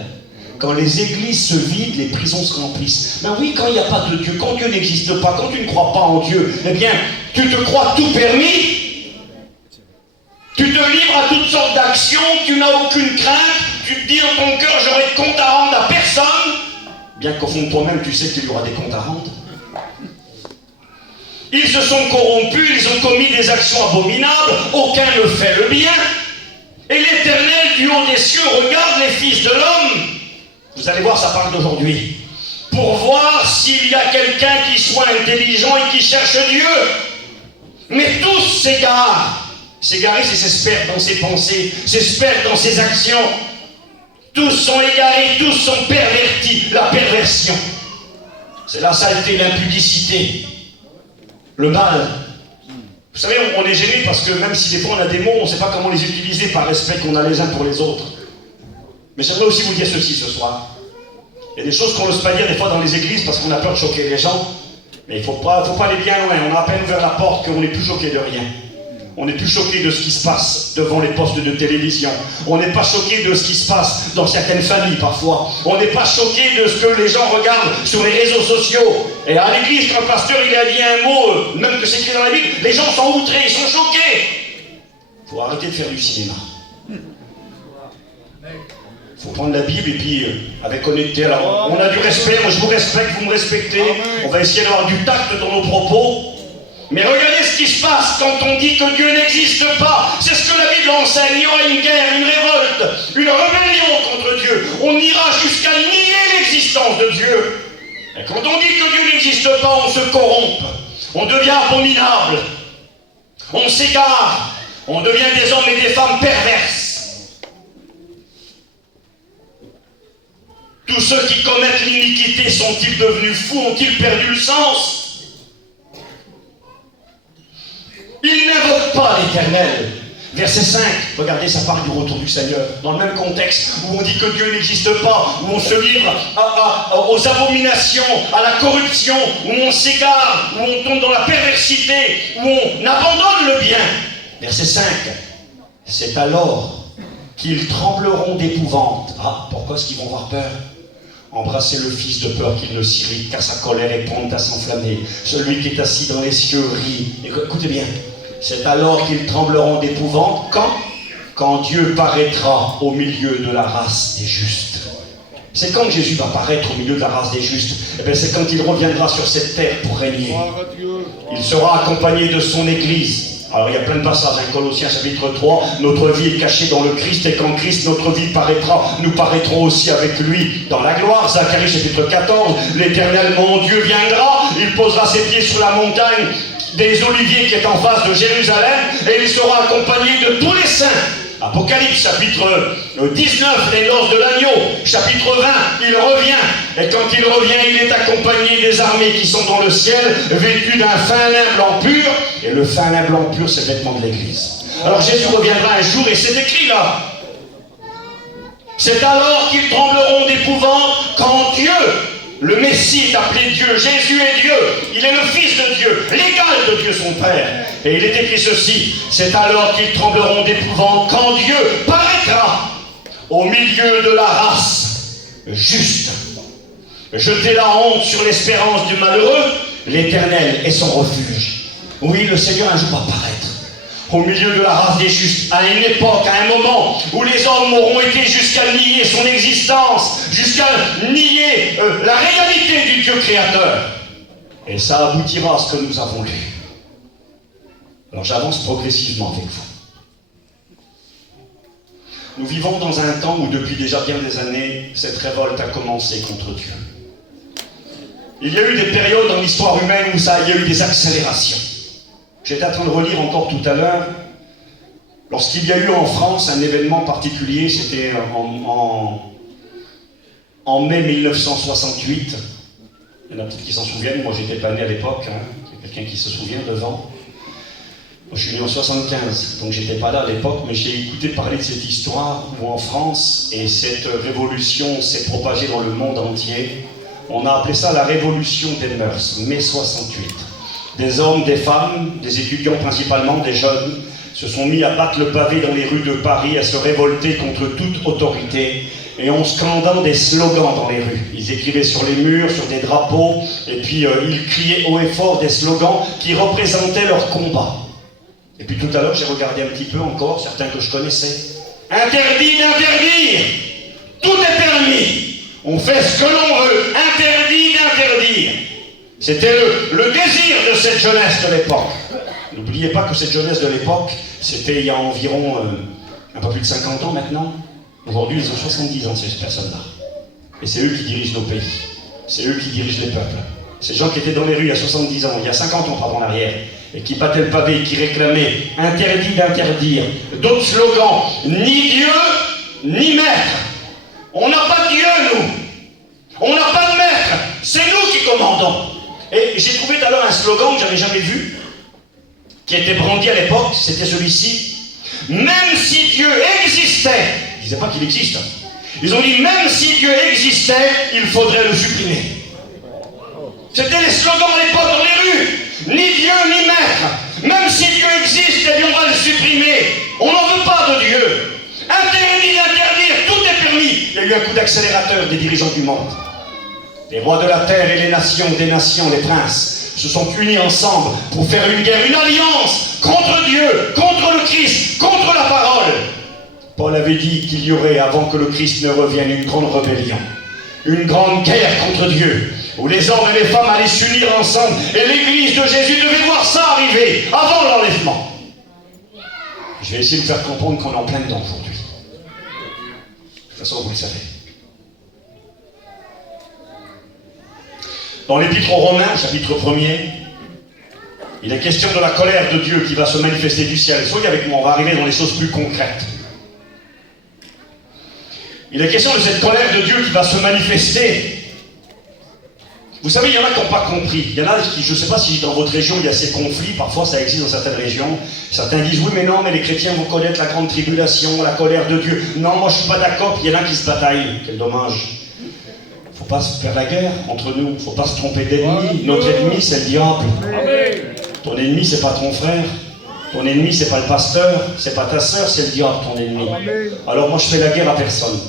Quand les églises se vident, les prisons se remplissent. Ben oui, quand il n'y a pas de Dieu, quand Dieu n'existe pas, quand tu ne crois pas en Dieu, eh bien, tu te crois tout permis. Tu te livres à toutes sortes d'actions, tu n'as aucune crainte, tu te dis dans ton cœur, j'aurai de compte à rendre à personne. Bien qu'au fond de toi-même, tu sais qu'il y aura des comptes à rendre. Ils se sont corrompus, ils ont commis des actions abominables, aucun ne fait le bien. Et l'Éternel du haut des cieux regarde les fils de l'homme. Vous allez voir, ça parle d'aujourd'hui. Pour voir s'il y a quelqu'un qui soit intelligent et qui cherche Dieu. Mais tous s'égarent. S'égarer, c'est s'espère dans ses pensées, s'espère dans ses actions. Tous sont égarés, tous sont pervertis. La perversion. C'est la saleté, l'impudicité. Le mal. Vous savez, on est gêné parce que même si des fois on a des mots, on ne sait pas comment les utiliser par respect qu'on a les uns pour les autres. Mais j'aimerais aussi vous dire ceci ce soir. Il y a des choses qu'on n'ose pas dire des fois dans les églises parce qu'on a peur de choquer les gens. Mais il ne faut pas aller bien loin. On a à peine ouvert la porte qu'on n'est plus choqué de rien. On n'est plus choqué de ce qui se passe devant les postes de télévision. On n'est pas choqué de ce qui se passe dans certaines familles parfois. On n'est pas choqué de ce que les gens regardent sur les réseaux sociaux. Et à l'église, quand le pasteur il a dit un mot, même que c'est écrit dans la Bible, les gens sont outrés, ils sont choqués. Il faut arrêter de faire du cinéma. Il faut prendre la Bible et puis avec honnêteté. Alors, on a du respect, moi je vous respecte, vous me respectez. On va essayer d'avoir du tact dans nos propos. Mais regardez ce qui se passe quand on dit que Dieu n'existe pas. C'est ce que la Bible enseigne. Il y aura une guerre, une révolte, une rébellion contre Dieu. On ira jusqu'à nier l'existence de Dieu. Et quand on dit que Dieu n'existe pas, on se corrompt. On devient abominable. On s'égare. On devient des hommes et des femmes perverses. Tous ceux qui commettent l'iniquité sont-ils devenus fous? Ont-ils perdu le sens? Ils n'invoquent pas l'Éternel. Verset 5, regardez, ça parle du retour du Seigneur. Dans le même contexte où on dit que Dieu n'existe pas, où on se livre aux abominations, à la corruption, où on s'égare, où on tombe dans la perversité, où on abandonne le bien. Verset 5, c'est alors qu'ils trembleront d'épouvante. Ah, pourquoi est-ce qu'ils vont avoir peur? Embrassez le Fils de peur qu'il ne s'irrite, car sa colère est prompte à s'enflammer. Celui qui est assis dans les cieux rit. Écoutez bien, c'est alors qu'ils trembleront d'épouvante. Quand Dieu paraîtra au milieu de la race des justes. C'est quand Jésus va paraître au milieu de la race des justes. Eh bien, c'est quand il reviendra sur cette terre pour régner. Il sera accompagné de son Église. Alors il y a plein de passages, Colossiens chapitre 3, notre vie est cachée dans le Christ et qu'en Christ notre vie paraîtra, nous paraîtrons aussi avec lui dans la gloire. Zacharie chapitre 14, l'Éternel mon Dieu viendra, il posera ses pieds sur la montagne des Oliviers qui est en face de Jérusalem et il sera accompagné de tous les saints. Apocalypse chapitre 19, les noces de l'agneau, chapitre 20, il revient. Et quand il revient, il est accompagné des armées qui sont dans le ciel, vêtues d'un fin lin blanc pur. Et le fin lin blanc pur, c'est le vêtement de l'Église. Alors Jésus reviendra un jour, et c'est écrit là. C'est alors qu'ils trembleront d'épouvante quand Dieu, le Messie est appelé Dieu, Jésus est Dieu, il est le Fils de Dieu, l'égal de Dieu son Père. Et il est écrit ceci, c'est alors qu'ils trembleront d'épouvante quand Dieu paraîtra au milieu de la race juste. Jeter la honte sur l'espérance du malheureux, l'Éternel est son refuge. Oui, le Seigneur un jour va paraître au milieu de la race des justes, à une époque, à un moment où les hommes auront été jusqu'à nier son existence, jusqu'à nier la réalité du Dieu créateur. Et ça aboutira à ce que nous avons lu. Alors j'avance progressivement avec vous. Nous vivons dans un temps où depuis déjà bien des années, cette révolte a commencé contre Dieu. Il y a eu des périodes dans l'histoire humaine où il y a eu des accélérations. J'étais en train de relire encore tout à l'heure, lorsqu'il y a eu en France un événement particulier, c'était en mai 1968. Il y en a peut-être qui s'en souviennent, moi j'étais pas né à l'époque, hein. Il y a quelqu'un qui se souvient devant. Moi, je suis né en 75, donc j'étais pas là à l'époque, mais j'ai écouté parler de cette histoire où en France, et cette révolution s'est propagée dans le monde entier. On a appelé ça la révolution des mœurs, mai 68. Des hommes, des femmes, des étudiants principalement, des jeunes, se sont mis à battre le pavé dans les rues de Paris, à se révolter contre toute autorité, et en scandant des slogans dans les rues. Ils écrivaient sur les murs, sur des drapeaux, et puis ils criaient haut et fort des slogans qui représentaient leur combat. Et puis tout à l'heure, j'ai regardé un petit peu encore, certains que je connaissais. Interdit d'interdire! Tout est permis! On fait ce que l'on veut! Interdit d'interdire! C'était le désir de cette jeunesse de l'époque. N'oubliez pas que cette jeunesse de l'époque, c'était il y a environ un peu plus de 50 ans maintenant. Aujourd'hui, ils ont 70 ans, ces personnes-là. Et c'est eux qui dirigent nos pays. C'est eux qui dirigent les peuples. Ces gens qui étaient dans les rues il y a 70 ans, il y a 50 ans par en arrière, et qui battaient le pavé, qui réclamaient interdit d'interdire. D'autres slogans, ni Dieu, ni maître. On n'a pas de Dieu, nous. On n'a pas de maître. C'est nous qui commandons. Et j'ai trouvé tout à l'heure un slogan que je n'avais jamais vu, qui était brandi à l'époque, c'était celui-ci. Même si Dieu existait, ils ne disaient pas qu'il existe. Ils ont dit, même si Dieu existait, il faudrait le supprimer. C'était les slogans à l'époque dans les rues. Ni Dieu, ni maître. Même si Dieu existe, eh bien on va le supprimer. On n'en veut pas de Dieu. Interdit d'interdire, tout est permis. Il y a eu un coup d'accélérateur des dirigeants du monde. Les rois de la terre et les nations des nations, les princes, se sont unis ensemble pour faire une guerre, une alliance contre Dieu, contre le Christ, contre la parole. Paul avait dit qu'il y aurait, avant que le Christ ne revienne, une grande rébellion, une grande guerre contre Dieu, où les hommes et les femmes allaient s'unir ensemble, et l'Église de Jésus devait voir ça arriver, avant l'enlèvement. Je vais essayer de vous faire comprendre qu'on est en plein dedans aujourd'hui. De toute façon, vous le savez. Dans l'Épître aux Romains, chapitre 1er, il est question de la colère de Dieu qui va se manifester du ciel. Soyez avec moi, on va arriver dans les choses plus concrètes. Il est question de cette colère de Dieu qui va se manifester. Vous savez, il y en a qui n'ont pas compris. Il y en a qui, je ne sais pas si dans votre région il y a ces conflits, parfois ça existe dans certaines régions. Certains disent, oui mais non, mais les chrétiens vont connaître la grande tribulation, la colère de Dieu. Non, moi je ne suis pas d'accord, puis il y en a qui se bataillent. Quel dommage. Il ne faut pas se faire la guerre entre nous, il ne faut pas se tromper d'ennemi. Notre ennemi, c'est le diable. Ton ennemi, c'est pas ton frère. Ton ennemi, c'est pas le pasteur, c'est pas ta sœur, c'est le diable, ton ennemi. Alors moi, je fais la guerre à personne.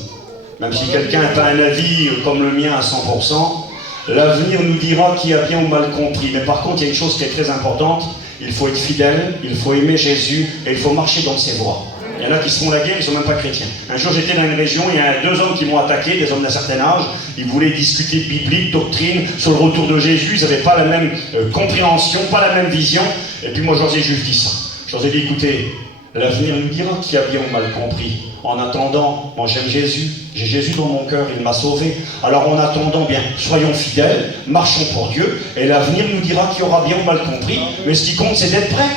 Même si quelqu'un a un avis comme le mien à 100%, l'avenir nous dira qui a bien ou mal compris. Mais par contre, il y a une chose qui est très importante, il faut être fidèle, il faut aimer Jésus, et il faut marcher dans ses voies. Il y en a qui se font la guerre, ils ne sont même pas chrétiens. Un jour, j'étais dans une région, il y a 2 hommes qui m'ont attaqué, des hommes d'un certain âge. Ils voulaient discuter biblique, doctrine, sur le retour de Jésus. Ils n'avaient pas la même compréhension, pas la même vision. Et puis moi, je leur ai juste dit ça. Je leur ai dit, écoutez, l'avenir nous dira qui a bien ou mal compris. En attendant, moi j'aime Jésus, j'ai Jésus dans mon cœur, il m'a sauvé. Alors en attendant, bien, soyons fidèles, marchons pour Dieu, et l'avenir nous dira qui aura bien ou mal compris. Mais ce qui compte, c'est d'être prêt.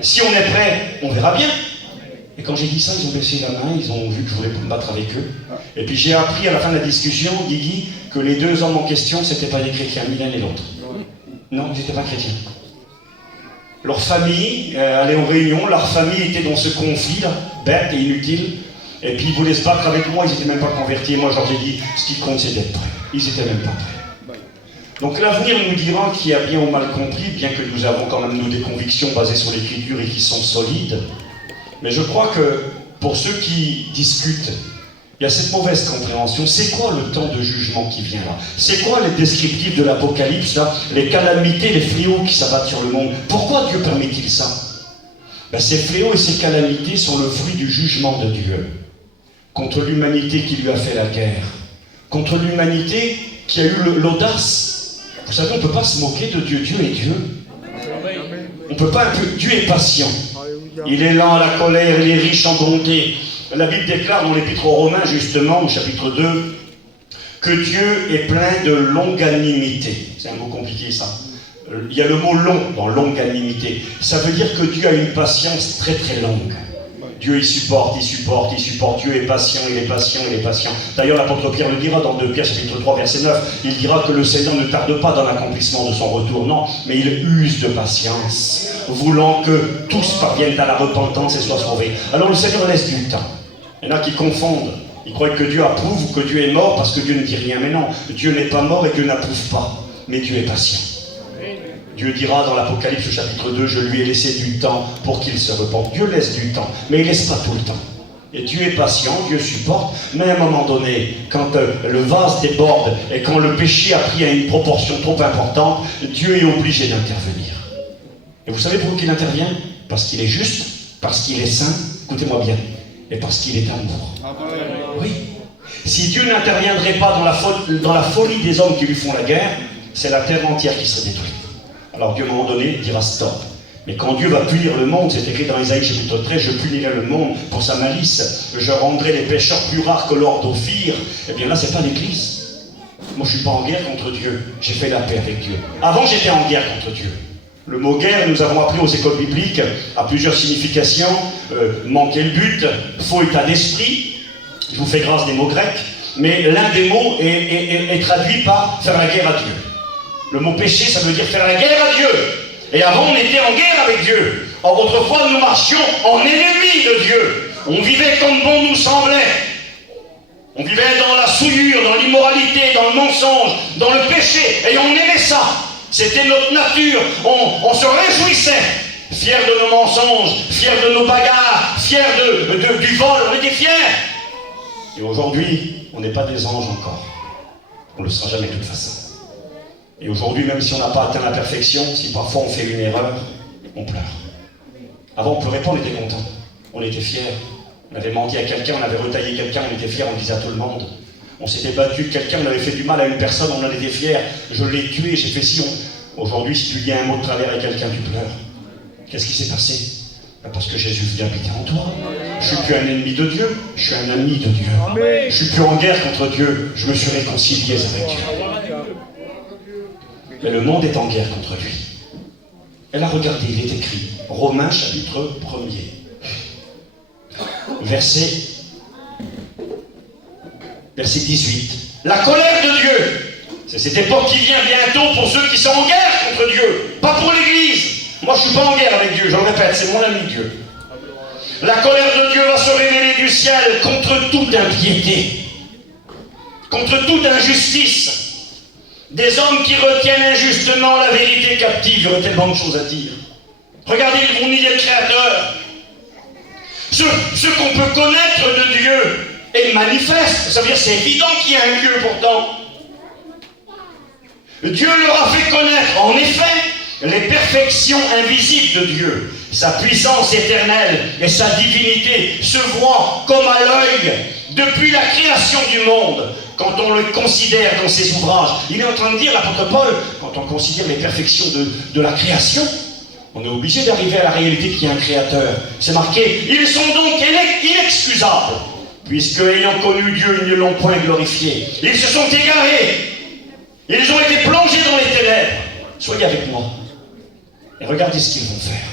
Si on est prêt, on verra bien. Et quand j'ai dit ça, ils ont baissé la main, ils ont vu que je voulais me battre avec eux. Et puis j'ai appris à la fin de la discussion, Guigui, que les deux hommes en question, c'était pas des chrétiens, ni l'un ni l'autre. Non, ils n'étaient pas chrétiens. Leur famille allait aux réunions, leur famille était dans ce conflit-là, bête et inutile. Et puis ils voulaient se battre avec moi, ils n'étaient même pas convertis. Et moi, je leur ai dit, ce qui compte, c'est d'être prêt. Ils n'étaient même pas prêts. Donc l'avenir nous dira qui a bien ou mal compris, bien que nous avons quand même nous des convictions basées sur l'écriture et qui sont solides. Mais je crois que pour ceux qui discutent, il y a cette mauvaise compréhension. C'est quoi le temps de jugement qui vient là? C'est quoi les descriptifs de l'Apocalypse là? Les calamités, les fléaux qui s'abattent sur le monde. Pourquoi Dieu permet-il ça? Ben, ces fléaux et ces calamités sont le fruit du jugement de Dieu contre l'humanité qui lui a fait la guerre, contre l'humanité qui a eu l'audace. Vous savez, on ne peut pas se moquer de Dieu. Dieu est Dieu. On ne peut pas Dieu est patient. Il est lent à la colère, il est riche en bonté. La Bible déclare dans l'Épître aux Romains, justement, au chapitre 2, que Dieu est plein de longanimité. C'est un mot compliqué, ça. Il y a le mot long dans longanimité. Ça veut dire que Dieu a une patience très très longue. Dieu, il supporte. Dieu est patient, il est patient, il est patient. D'ailleurs, l'apôtre Pierre le dira dans 2 Pierre, chapitre 3, verset 9. Il dira que le Seigneur ne tarde pas dans l'accomplissement de son retour, non, mais il use de patience, voulant que tous parviennent à la repentance et soient sauvés. Alors le Seigneur laisse du temps. Il y en a qui confondent. Ils croient que Dieu approuve ou que Dieu est mort parce que Dieu ne dit rien. Mais non, Dieu n'est pas mort et Dieu n'approuve pas. Mais Dieu est patient. Dieu dira dans l'Apocalypse chapitre 2, je lui ai laissé du temps pour qu'il se repente. Dieu laisse du temps, mais il ne laisse pas tout le temps. Et Dieu est patient, Dieu supporte, mais à un moment donné, quand le vase déborde et quand le péché a pris à une proportion trop importante, Dieu est obligé d'intervenir. Et vous savez pourquoi il intervient? Parce qu'il est juste, parce qu'il est saint, écoutez-moi bien, et parce qu'il est amour. Oui. Si Dieu n'interviendrait pas dans la folie des hommes qui lui font la guerre, c'est la terre entière qui serait détruite. Alors Dieu, à un moment donné, dira stop. Mais quand Dieu va punir le monde, c'est écrit dans Isaïe chapitre 13, je punirai le monde pour sa malice, je rendrai les pécheurs plus rares que l'or d'Ophir. Eh bien là, c'est pas l'Église. Moi, je suis pas en guerre contre Dieu. J'ai fait la paix avec Dieu. Avant, j'étais en guerre contre Dieu. Le mot guerre, nous avons appris aux écoles bibliques, a plusieurs significations. Manquer le but, faux état d'esprit. Je vous fais grâce des mots grecs. Mais l'un des mots est traduit par faire la guerre à Dieu. Le mot péché, ça veut dire faire la guerre à Dieu. Et avant, on était en guerre avec Dieu. Or, autrefois, nous marchions en ennemis de Dieu. On vivait comme bon nous semblait. On vivait dans la souillure, dans l'immoralité, dans le mensonge, dans le péché. Et on aimait ça. C'était notre nature. On se réjouissait. Fiers de nos mensonges, fiers de nos bagarres, fiers du vol. On était fiers. Et aujourd'hui, on n'est pas des anges encore. On ne le sera jamais de toute façon. Et aujourd'hui, même si on n'a pas atteint la perfection, si parfois on fait une erreur, on pleure. Avant, on ne pleurait pas, on était content. On était fiers. On avait menti à quelqu'un, on avait retaillé quelqu'un, on était fiers, on disait à tout le monde. On s'était battu de quelqu'un, on avait fait du mal à une personne, on en était fiers. Je l'ai tué, j'ai fait ci. Aujourd'hui, si tu dis un mot de travers à quelqu'un, tu pleures. Qu'est-ce qui s'est passé? Parce que Jésus vient habiter en toi. Je ne suis plus un ennemi de Dieu, je suis un ami de Dieu. Je ne suis plus en guerre contre Dieu, je me suis réconcilié avec Dieu. Mais le monde est en guerre contre lui. Et là, regardez, il est écrit, Romains chapitre 1er, verset 18. La colère de Dieu, c'est cette époque qui vient bientôt pour ceux qui sont en guerre contre Dieu, pas pour l'Église. Moi, je ne suis pas en guerre avec Dieu, je le répète, c'est mon ami Dieu. La colère de Dieu va se révéler du ciel contre toute impiété, contre toute injustice. Des hommes qui retiennent injustement la vérité captive. Il y aurait tellement de choses à dire. Regardez, ils vont nier le Créateur. Ce qu'on peut connaître de Dieu est manifeste. Ça veut dire c'est évident qu'il y a un Dieu pourtant. Dieu leur a fait connaître, en effet, les perfections invisibles de Dieu. Sa puissance éternelle et sa divinité se voient comme à l'œil depuis la création du monde. Quand on le considère dans ses ouvrages, il est en train de dire, l'apôtre Paul, quand on considère les perfections de la création, On est obligé d'arriver à la réalité qu'il y a un créateur. C'est marqué, ils sont donc inexcusables, puisque ayant connu Dieu, ils ne l'ont point glorifié. Ils se sont égarés. Ils ont été plongés dans les ténèbres. Soyez avec moi. Et regardez ce qu'ils vont faire.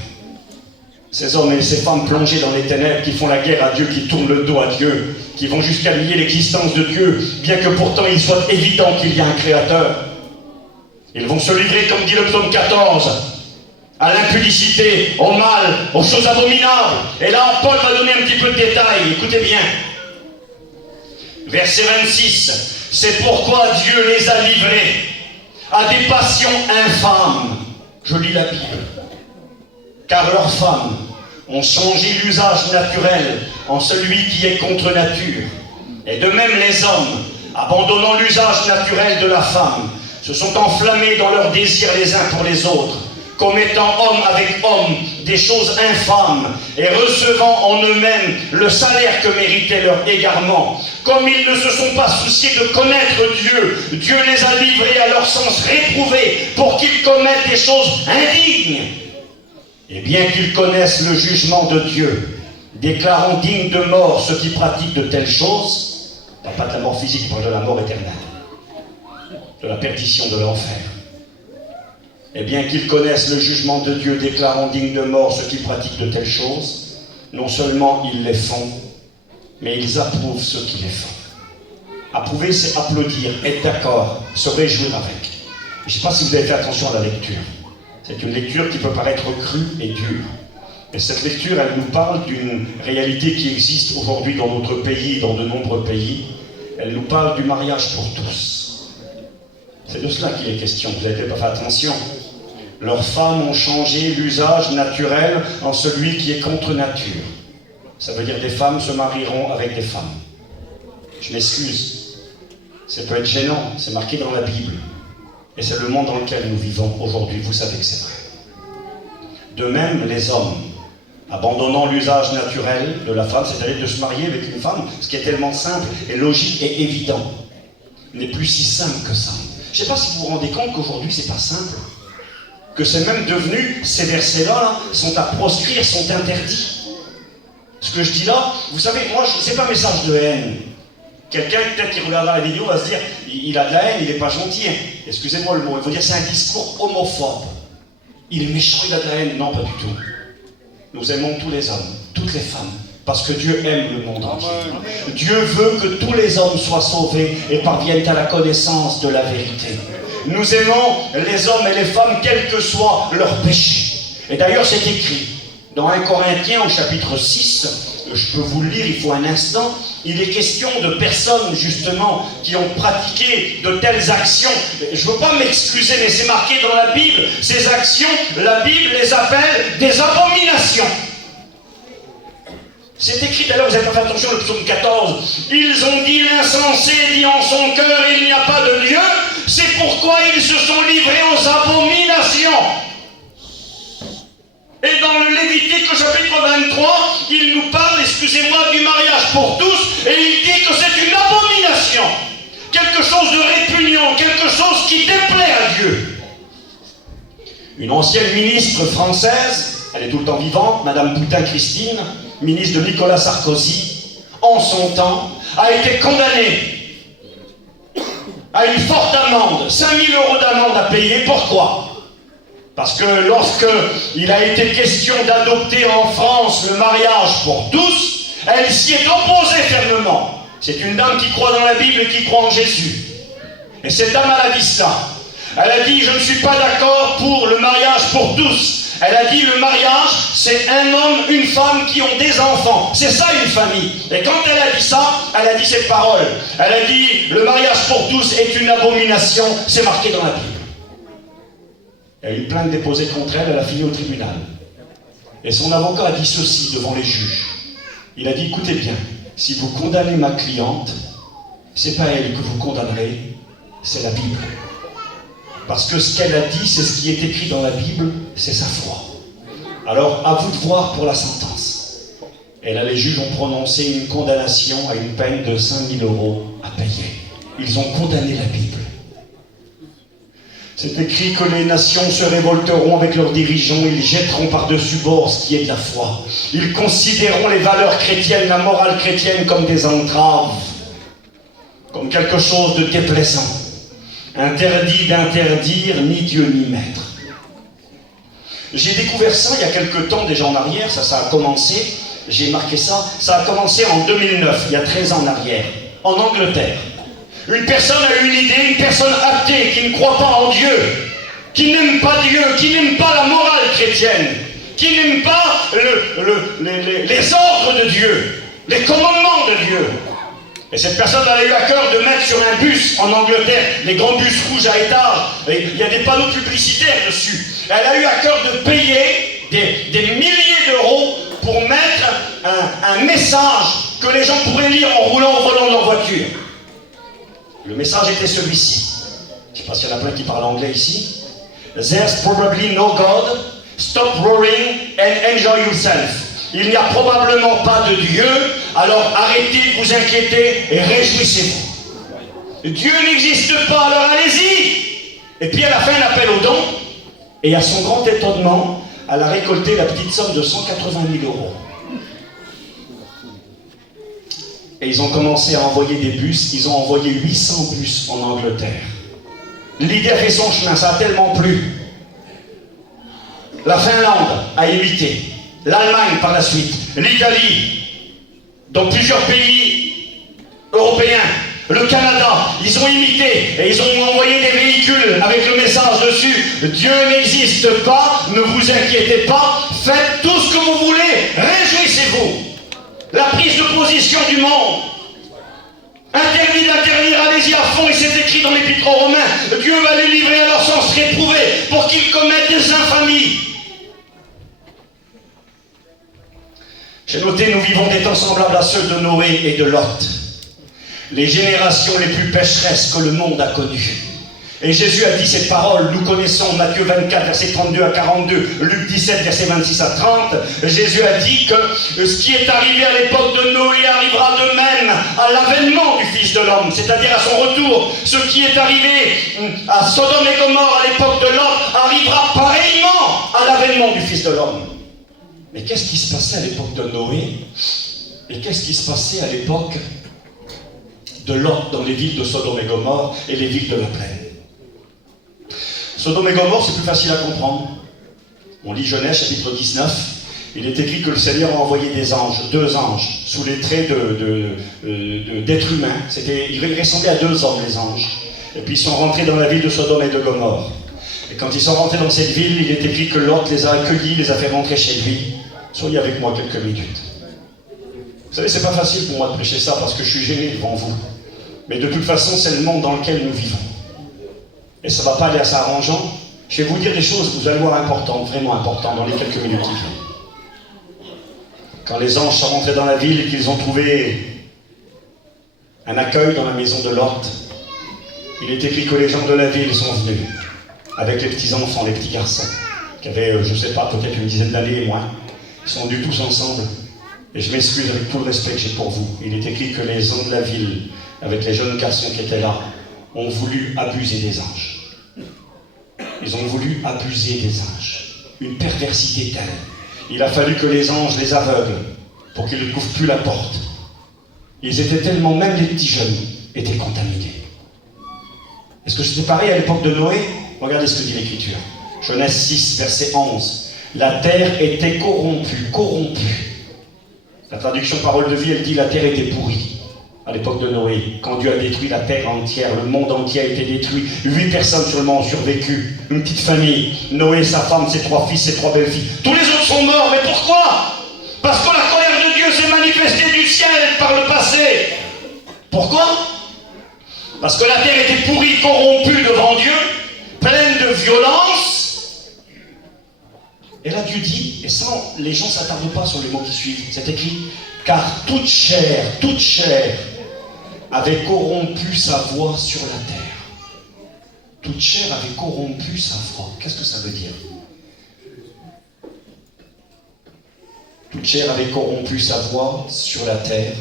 Ces hommes et ces femmes plongés dans les ténèbres, qui font la guerre à Dieu, qui tournent le dos à Dieu, qui vont jusqu'à nier l'existence de Dieu, bien que pourtant il soit évident qu'il y a un créateur. Ils vont se livrer, comme dit le psaume 14, à l'impudicité, au mal, aux choses abominables. Et là, Paul va donner un petit peu de détails. Écoutez bien. Verset 26. C'est pourquoi Dieu les a livrés à des passions infâmes. Je lis la Bible. Car leurs femmes ont changé l'usage naturel en celui qui est contre nature. Et de même les hommes, abandonnant l'usage naturel de la femme, se sont enflammés dans leurs désirs les uns pour les autres, commettant homme avec homme des choses infâmes et recevant en eux-mêmes le salaire que méritait leur égarement. Comme ils ne se sont pas souciés de connaître Dieu, Dieu les a livrés à leur sens réprouvé pour qu'ils commettent des choses indignes. Et bien qu'ils connaissent le jugement de Dieu, déclarant dignes de mort ceux qui pratiquent de telles choses, pas de la mort physique, il parle de la mort éternelle, de la perdition de l'enfer. Et bien qu'ils connaissent le jugement de Dieu, déclarant dignes de mort ceux qui pratiquent de telles choses, non seulement ils les font, mais ils approuvent ceux qui les font. Approuver, c'est applaudir, être d'accord, se réjouir avec. Je ne sais pas si vous avez fait attention à la lecture. C'est une lecture qui peut paraître crue et dure. Mais cette lecture, elle nous parle d'une réalité qui existe aujourd'hui dans notre pays, dans de nombreux pays. Elle nous parle du mariage pour tous. C'est de cela qu'il est question, vous n'avez pas fait attention. Leurs femmes ont changé l'usage naturel en celui qui est contre nature. Ça veut dire des femmes se marieront avec des femmes. Je m'excuse. Ça peut être gênant, c'est marqué dans la Bible. Et c'est le monde dans lequel nous vivons aujourd'hui, vous savez que c'est vrai. De même, les hommes, abandonnant l'usage naturel de la femme, c'est-à-dire de se marier avec une femme, ce qui est tellement simple et logique et évident, n'est plus si simple que ça. Je ne sais pas si vous vous rendez compte qu'aujourd'hui, c'est pas simple. Que c'est même devenu, ces versets-là, sont à proscrire, sont interdits. Ce que je dis là, vous savez, moi, c'est pas un message de haine. Quelqu'un, peut-être qui regardera la vidéo, va se dire, il a de la haine, il n'est pas gentil. Hein. Excusez-moi le mot, il faut dire c'est un discours homophobe. Il est méchant, il a de la haine. Non, pas du tout. Nous aimons tous les hommes, toutes les femmes, parce que Dieu aime le monde entier. Dieu veut que tous les hommes soient sauvés et parviennent à la connaissance de la vérité. Nous aimons les hommes et les femmes, quel que soit leur péché. Et d'ailleurs, c'est écrit dans 1 Corinthiens au chapitre 6, je peux vous le lire, il faut un instant, il est question de personnes justement qui ont pratiqué de telles actions. Je ne veux pas m'excuser, mais c'est marqué dans la Bible, ces actions, la Bible les appelle des abominations. C'est écrit, d'ailleurs, vous avez pas fait attention, le psaume 14. Ils ont dit, l'insensé dit en son cœur, il n'y a pas de Dieu. C'est pourquoi ils se sont livrés aux abominations. Et dans le Lévitique, au chapitre 23, il nous parle, excusez-moi, du mariage pour tous, et il dit que c'est une abomination. Quelque chose de répugnant, quelque chose qui déplaît à Dieu. Une ancienne ministre française, elle est tout le temps vivante, Madame Boutin Christine, ministre de Nicolas Sarkozy, en son temps, a été condamnée à une forte amende, 5 000 € d'amende à payer. Pourquoi ? Parce que lorsqu'il a été question d'adopter en France le mariage pour tous, elle s'y est opposée fermement. C'est une dame qui croit dans la Bible et qui croit en Jésus. Et cette dame, elle a dit ça. Elle a dit, je ne suis pas d'accord pour le mariage pour tous. Elle a dit, le mariage, c'est un homme, une femme qui ont des enfants. C'est ça une famille. Et quand elle a dit ça, elle a dit cette parole. Elle a dit, le mariage pour tous est une abomination. C'est marqué dans la Bible. Il y a eu une plainte déposée contre elle, elle a fini au tribunal. Et son avocat a dit ceci devant les juges. Il a dit, écoutez bien, si vous condamnez ma cliente, c'est pas elle que vous condamnerez, c'est la Bible. Parce que ce qu'elle a dit, c'est ce qui est écrit dans la Bible, c'est sa foi. Alors, à vous de voir pour la sentence. Et là, les juges ont prononcé une condamnation à une peine de 5 000 € à payer. Ils ont condamné la Bible. C'est écrit que les nations se révolteront avec leurs dirigeants, ils jetteront par-dessus bord ce qui est de la foi. Ils considéreront les valeurs chrétiennes, la morale chrétienne comme des entraves, comme quelque chose de déplaisant, interdit d'interdire, ni Dieu ni maître. J'ai découvert ça il y a quelque temps déjà en arrière, ça a commencé, j'ai marqué ça a commencé en 2009, il y a 13 ans en arrière, en Angleterre. Une personne a eu une idée, une personne athée qui ne croit pas en Dieu, qui n'aime pas Dieu, qui n'aime pas la morale chrétienne, qui n'aime pas les ordres de Dieu, les commandements de Dieu. Et cette personne avait eu à cœur de mettre sur un bus en Angleterre, les grands bus rouges à étage, et il y a des panneaux publicitaires dessus. Elle a eu à cœur de payer des milliers d'euros pour mettre un message que les gens pourraient lire en roulant au volant de leur voiture. Le message était celui-ci. Je ne sais pas s'il y en a plein qui parlent anglais ici. There's probably no God. Stop roaring and enjoy yourself. Il n'y a probablement pas de Dieu, alors arrêtez de vous inquiéter et réjouissez-vous. Dieu n'existe pas, alors allez-y. Et puis elle a fait un appel aux dons, et à son grand étonnement, elle a récolté la petite somme de 180 000 euros. Et ils ont commencé à envoyer des bus, ils ont envoyé 800 bus en Angleterre. L'idée a fait son chemin, ça a tellement plu. La Finlande a imité, l'Allemagne par la suite, l'Italie, dans plusieurs pays européens, le Canada, ils ont imité et ils ont envoyé des véhicules avec le message dessus. Dieu n'existe pas, ne vous inquiétez pas, faites tout ce que vous voulez, réjouissez-vous. La prise de position du monde. Interdit d'interdire, allez-y à fond, et c'est écrit dans l'Épître aux Romains. Dieu va les livrer à leur sens réprouvé pour qu'ils commettent des infamies. J'ai noté, nous vivons des temps semblables à ceux de Noé et de Lot. Les générations les plus pécheresses que le monde a connues. Et Jésus a dit cette parole, nous connaissons Matthieu 24, versets 32 à 42, Luc 17, versets 26 à 30. Jésus a dit que ce qui est arrivé à l'époque de Noé arrivera de même à l'avènement du Fils de l'homme, c'est-à-dire à son retour. Ce qui est arrivé à Sodome et Gomorrhe à l'époque de Lot arrivera pareillement à l'avènement du Fils de l'homme. Mais qu'est-ce qui se passait à l'époque de Noé? Et qu'est-ce qui se passait à l'époque de Lot dans les villes de Sodome et Gomorrhe et les villes de la plaine? Sodome et Gomorrhe, c'est plus facile à comprendre. On lit Genèse, chapitre 19. Il est écrit que le Seigneur a envoyé des anges, 2 anges, sous les traits d'êtres humains. Ils ressemblaient à 2 hommes, les anges. Et puis ils sont rentrés dans la ville de Sodome et de Gomorrhe. Et quand ils sont rentrés dans cette ville, il est écrit que Lot les a accueillis, les a fait rentrer chez lui. Soyez avec moi quelques minutes. Vous savez, c'est pas facile pour moi de prêcher ça parce que je suis gêné devant vous. Mais de toute façon, c'est le monde dans lequel nous vivons. Et ça ne va pas aller à s'arrangeant. Je vais vous dire des choses, vous allez voir, importantes, vraiment importantes, dans les quelques minutes qui viennent. Quand les anges sont rentrés dans la ville et qu'ils ont trouvé un accueil dans la maison de Lot, il est écrit que les gens de la ville sont venus, avec les petits-enfants, les petits garçons, qui avaient, je ne sais pas, peut-être une dizaine d'années et moins. Ils sont venus tous ensemble. Et je m'excuse avec tout le respect que j'ai pour vous. Il est écrit que les gens de la ville, avec les jeunes garçons qui étaient là, ont voulu abuser des anges. Ils ont voulu abuser des anges. Une perversité telle. Il a fallu que les anges les aveuglent pour qu'ils ne couvrent plus la porte. Ils étaient tellement, même les petits jeunes étaient contaminés. Est-ce que c'était pareil à l'époque de Noé? Regardez ce que dit l'Écriture. Genèse 6, verset 11. La terre était corrompue. La traduction parole de vie, elle dit la terre était pourrie. À l'époque de Noé, quand Dieu a détruit la terre entière, le monde entier a été détruit. 8 personnes seulement ont survécu. Une petite famille. Noé, sa femme, ses 3 fils, ses 3 belles-filles. Tous les autres sont morts. Mais pourquoi? Parce que la colère de Dieu s'est manifestée du ciel par le passé. Pourquoi? Parce que la terre était pourrie, corrompue devant Dieu, pleine de violence. Et là, Dieu dit, et ça, les gens ne s'attardent pas sur les mots qui suivent. C'est écrit, car toute chair avait corrompu sa voix sur la terre. Toute chair avait corrompu sa voix. Qu'est-ce que ça veut dire? Toute chair avait corrompu sa voix sur la terre.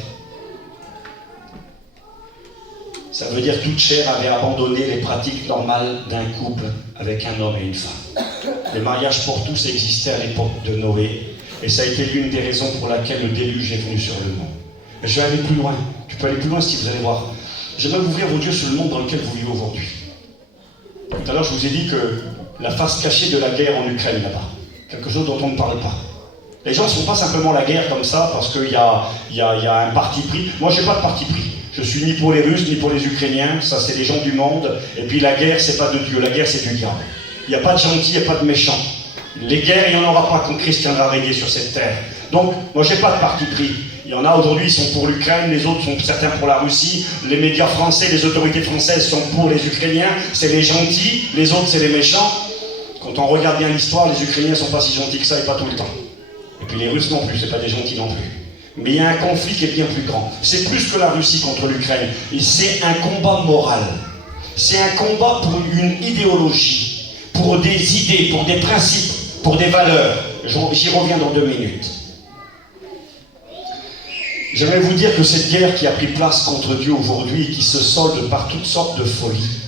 Ça veut dire toute chair avait abandonné les pratiques normales d'un couple avec un homme et une femme. Le mariage pour tous existait à l'époque de Noé, et ça a été l'une des raisons pour laquelle le déluge est venu sur le monde. Mais je vais aller plus loin. Tu peux aller plus loin si vous allez voir. J'aimerais ouvrir vos yeux sur le monde dans lequel vous vivez aujourd'hui. Tout à l'heure, je vous ai dit que la face cachée de la guerre en Ukraine là-bas, quelque chose dont on ne parle pas. Les gens ne font pas simplement la guerre comme ça parce qu'il y a un parti pris. Moi, je n'ai pas de parti pris. Je suis ni pour les Russes, ni pour les Ukrainiens. Ça, c'est les gens du monde. Et puis la guerre, c'est pas de Dieu. La guerre, c'est du diable. Il n'y a pas de gentils, il n'y a pas de méchants. Les guerres, il n'y en aura pas quand Christ viendra régner sur cette terre. Donc, moi, je n'ai pas de parti pris. Il y en a aujourd'hui, ils sont pour l'Ukraine, les autres sont certains pour la Russie. Les médias français, les autorités françaises sont pour les Ukrainiens. C'est les gentils, les autres, c'est les méchants. Quand on regarde bien l'histoire, les Ukrainiens ne sont pas si gentils que ça et pas tout le temps. Et puis les Russes non plus, c'est pas des gentils non plus. Mais il y a un conflit qui est bien plus grand. C'est plus que la Russie contre l'Ukraine. Et c'est un combat moral. C'est un combat pour une idéologie, pour des idées, pour des principes, pour des valeurs. J'y reviens dans 2 minutes. J'aimerais vous dire que cette guerre qui a pris place contre Dieu aujourd'hui et qui se solde par toutes sortes de folies.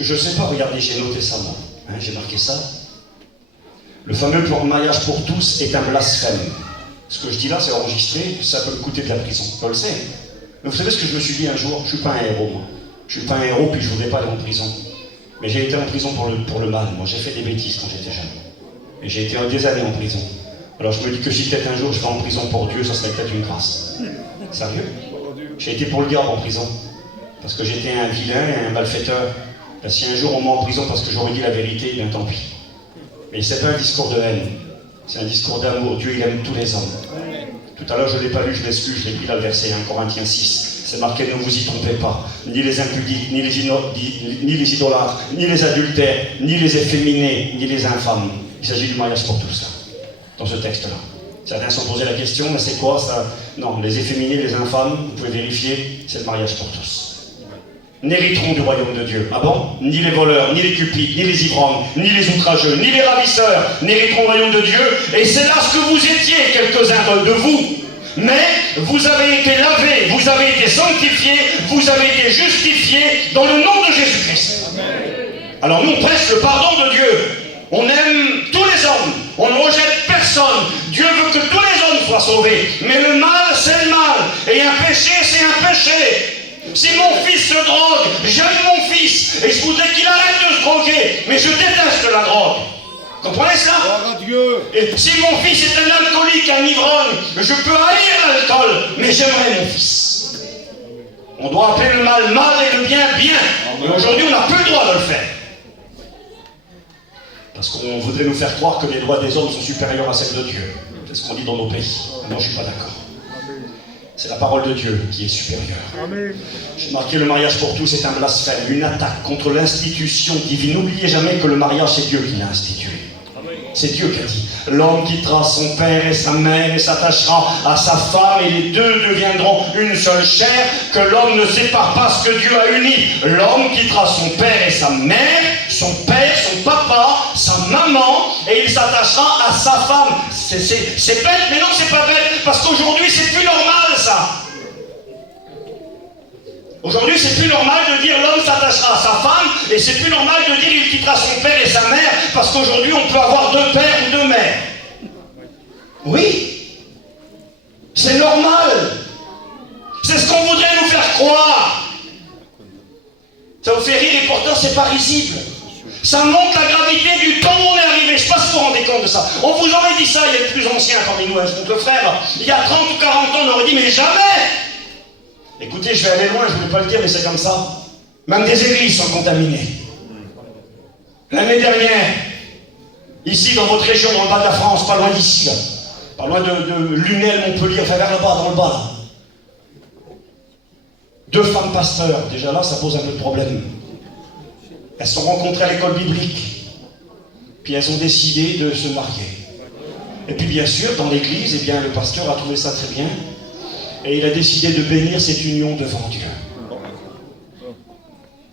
Je ne sais pas, regardez, j'ai noté ça moi. Hein, j'ai marqué ça. Le fameux mariage pour tous est un blasphème. Ce que je dis là, c'est enregistré, ça peut me coûter de la prison. On le sait. Mais vous savez ce que je me suis dit un jour? Je ne suis pas un héros, moi. Je ne suis pas un héros, puis je ne voudrais pas aller en prison. Mais j'ai été en prison pour le mal. Moi, j'ai fait des bêtises quand j'étais jeune. Et j'ai été des années en prison. Alors je me dis que si peut-être un jour je vais en prison pour Dieu, ça serait peut-être une grâce. Sérieux? J'ai été pour le diable en prison. Parce que j'étais un vilain et un malfaiteur. Ben, si un jour on met en prison parce que j'aurais dit la vérité, bien tant pis. Mais c'est pas un discours de haine. C'est un discours d'amour. Dieu, il aime tous les hommes. Tout à l'heure, je ne l'ai pas lu, je l'excuse, je l'ai pris là le verset 1 Corinthiens 6. C'est marqué, ne vous y trompez pas. Ni les impudiques, ni les idolâtres, ni les adultères, ni les efféminés, ni les infâmes. Il s'agit du mariage pour tous, là, dans ce texte-là. Certains se sont posé la question, mais c'est quoi ça? Non, les efféminés, les infâmes, vous pouvez vérifier, c'est le mariage pour tous. N'hériteront du royaume de Dieu. Ah bon? Ni les voleurs, ni les cupides, ni les ivrognes, ni les outrageux, ni les ravisseurs n'hériteront du royaume de Dieu. Et c'est là ce que vous étiez, quelques-uns de vous. Mais vous avez été lavés, vous avez été sanctifiés, vous avez été justifiés dans le nom de Jésus-Christ. Alors nous, on prêche le pardon de Dieu. On aime tous les hommes. On ne rejette personne. Dieu veut que tous les hommes soient sauvés. Mais le mal, c'est le mal. Et un péché, c'est un péché. Si mon fils se drogue, j'aime mon fils. Et je voudrais qu'il arrête de se droguer. Mais je déteste la drogue. Comprenez ça? Et si mon fils est un alcoolique, un ivrogne, je peux haïr l'alcool, mais j'aimerais mon fils. On doit appeler le mal mal et le bien bien. Et aujourd'hui, on n'a plus le droit de le faire. Parce qu'on voudrait nous faire croire que les droits des hommes sont supérieurs à celles de Dieu. C'est ce qu'on dit dans nos pays. Moi, je ne suis pas d'accord. C'est la parole de Dieu qui est supérieure. J'ai marqué le mariage pour tous est un blasphème, une attaque contre l'institution divine. N'oubliez jamais que le mariage, c'est Dieu qui l'a institué. C'est Dieu qui a dit. L'homme quittera son père et sa mère et s'attachera à sa femme et les deux deviendront une seule chair, que l'homme ne sépare pas ce que Dieu a uni. L'homme quittera son père et sa mère, son père, son papa, sa maman, et il s'attachera à sa femme. C'est bête, mais non, c'est pas bête, parce qu'aujourd'hui, c'est plus normal, ça. Aujourd'hui, c'est plus normal de dire l'homme s'attachera à sa femme, et c'est plus normal de dire il quittera son père et sa mère, parce qu'aujourd'hui, on peut avoir 2 pères ou 2 mères. Oui, c'est normal. C'est ce qu'on voudrait nous faire croire. Ça vous fait rire et pourtant, c'est pas risible. Ça montre la gravité du temps où on est arrivé. Je ne sais pas si vous vous rendez compte de ça. On vous aurait dit ça, il y a les plus anciens parmi nous, donc le frère, il y a 30 ou 40 ans, on aurait dit, mais jamais. Écoutez, je vais aller loin, je ne voulais pas le dire, mais c'est comme ça. Même des églises sont contaminées. L'année dernière, ici dans votre région, dans le bas de la France, pas loin d'ici, là, pas loin de Lunel, Montpellier, enfin vers le bas, dans le bas, là. 2 femmes pasteurs, déjà là, ça pose un peu de problème. Elles se sont rencontrées à l'école biblique, puis elles ont décidé de se marier. Et puis bien sûr, dans l'église, eh bien, le pasteur a trouvé ça très bien, et il a décidé de bénir cette union devant Dieu.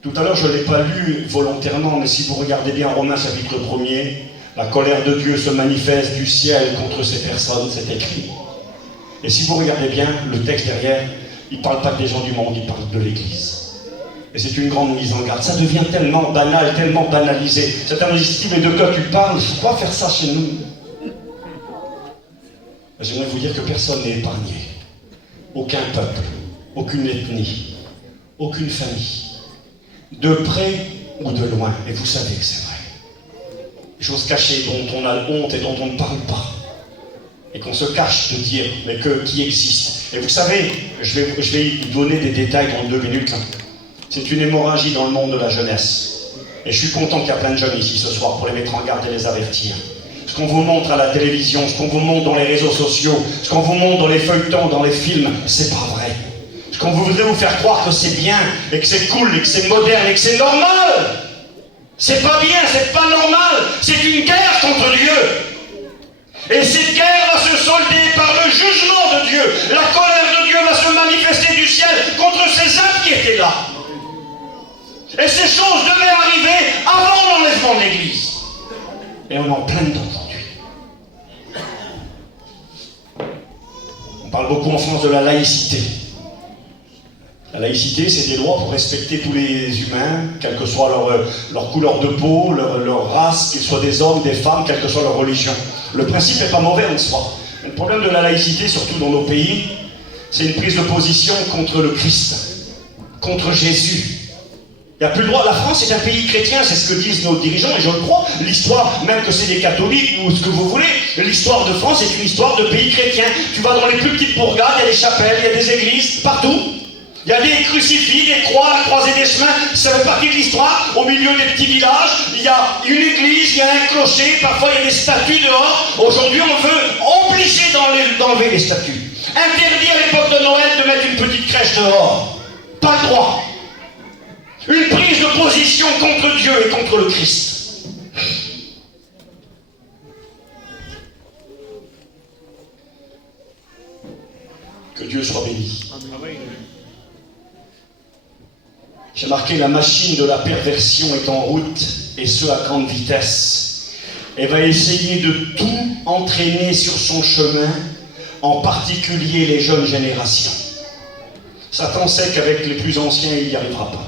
Tout à l'heure, je ne l'ai pas lu volontairement, mais si vous regardez bien Romains chapitre 1er, la colère de Dieu se manifeste du ciel contre ces personnes, c'est écrit. Et si vous regardez bien le texte derrière, il ne parle pas que des gens du monde, il parle de l'Église. Et c'est une grande mise en garde. Ça devient tellement banal, tellement banalisé. Certains me disent, Steve, mais de quoi tu parles? Il ne faut pas faire ça chez nous. J'aimerais vous dire que personne n'est épargné. Aucun peuple, aucune ethnie, aucune famille. De près ou de loin. Et vous savez que c'est vrai. Des choses cachées dont on a honte et dont on ne parle pas. Et qu'on se cache de dire, mais qui existent. Et vous savez, je vais vous donner des détails dans 2 minutes. Là. C'est une hémorragie dans le monde de la jeunesse. Et je suis content qu'il y a plein de jeunes ici ce soir pour les mettre en garde et les avertir. Ce qu'on vous montre à la télévision, ce qu'on vous montre dans les réseaux sociaux, ce qu'on vous montre dans les feuilletons, dans les films, c'est pas vrai. Ce qu'on voudrait vous faire croire que c'est bien, et que c'est cool, et que c'est moderne, et que c'est normal. C'est pas bien, c'est pas normal. C'est une guerre contre Dieu. Et cette guerre va se solder par le jugement de Dieu. La colère de Dieu va se manifester du ciel contre ces impiétés-là. Et ces choses devaient arriver avant l'enlèvement de l'Église. Et on est en plein dedans aujourd'hui. On parle beaucoup en France de la laïcité. La laïcité, c'est des droits pour respecter tous les humains, quelle que soit leur couleur de peau, leur race, qu'ils soient des hommes, des femmes, quelle que soit leur religion. Le principe n'est pas mauvais en soi. Mais le problème de la laïcité, surtout dans nos pays, c'est une prise de position contre le Christ, contre Jésus. Il n'y a plus le droit. La France est un pays chrétien, c'est ce que disent nos dirigeants, et je le crois. L'histoire, même que c'est des catholiques ou ce que vous voulez, l'histoire de France est une histoire de pays chrétien. Tu vas dans les plus petites bourgades, il y a des chapelles, il y a des églises, partout. Il y a des crucifix, des croix, la croisée des chemins, ça fait partie de l'histoire. Au milieu des petits villages, il y a une église, il y a un clocher, parfois il y a des statues dehors. Aujourd'hui, on veut obliger d'enlever les statues. Interdit à l'époque de Noël de mettre une petite crèche dehors. Pas le droit. Une prise de position contre Dieu et contre le Christ. Que Dieu soit béni. J'ai marqué: la machine de la perversion est en route, et ce à grande vitesse. Elle va essayer de tout entraîner sur son chemin, en particulier les jeunes générations. Satan sait qu'avec les plus anciens, il n'y arrivera pas.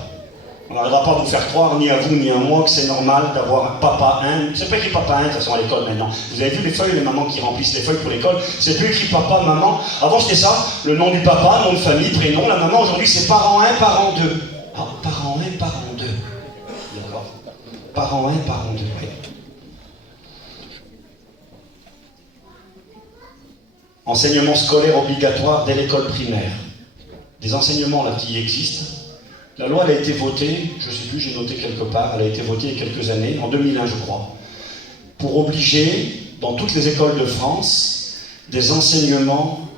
On n'arrivera pas à vous faire croire, ni à vous, ni à moi, que c'est normal d'avoir un papa 1. C'est pas écrit papa 1, de toute façon, à l'école maintenant. Vous avez vu les feuilles, les mamans qui remplissent les feuilles pour l'école? C'est plus écrit papa, maman. Avant, c'était ça, le nom du papa, nom de famille, prénom. La maman, aujourd'hui, c'est parent 1, parent 2. Ah, parent 1, parent 2. D'accord. Parent 1, parent 2, oui. Enseignement scolaire obligatoire dès l'école primaire. Des enseignements là qui existent. La loi elle a été votée, je ne sais plus, j'ai noté quelque part, elle a été votée il y a quelques années, en 2001 je crois, pour obliger dans toutes les écoles de France des enseignements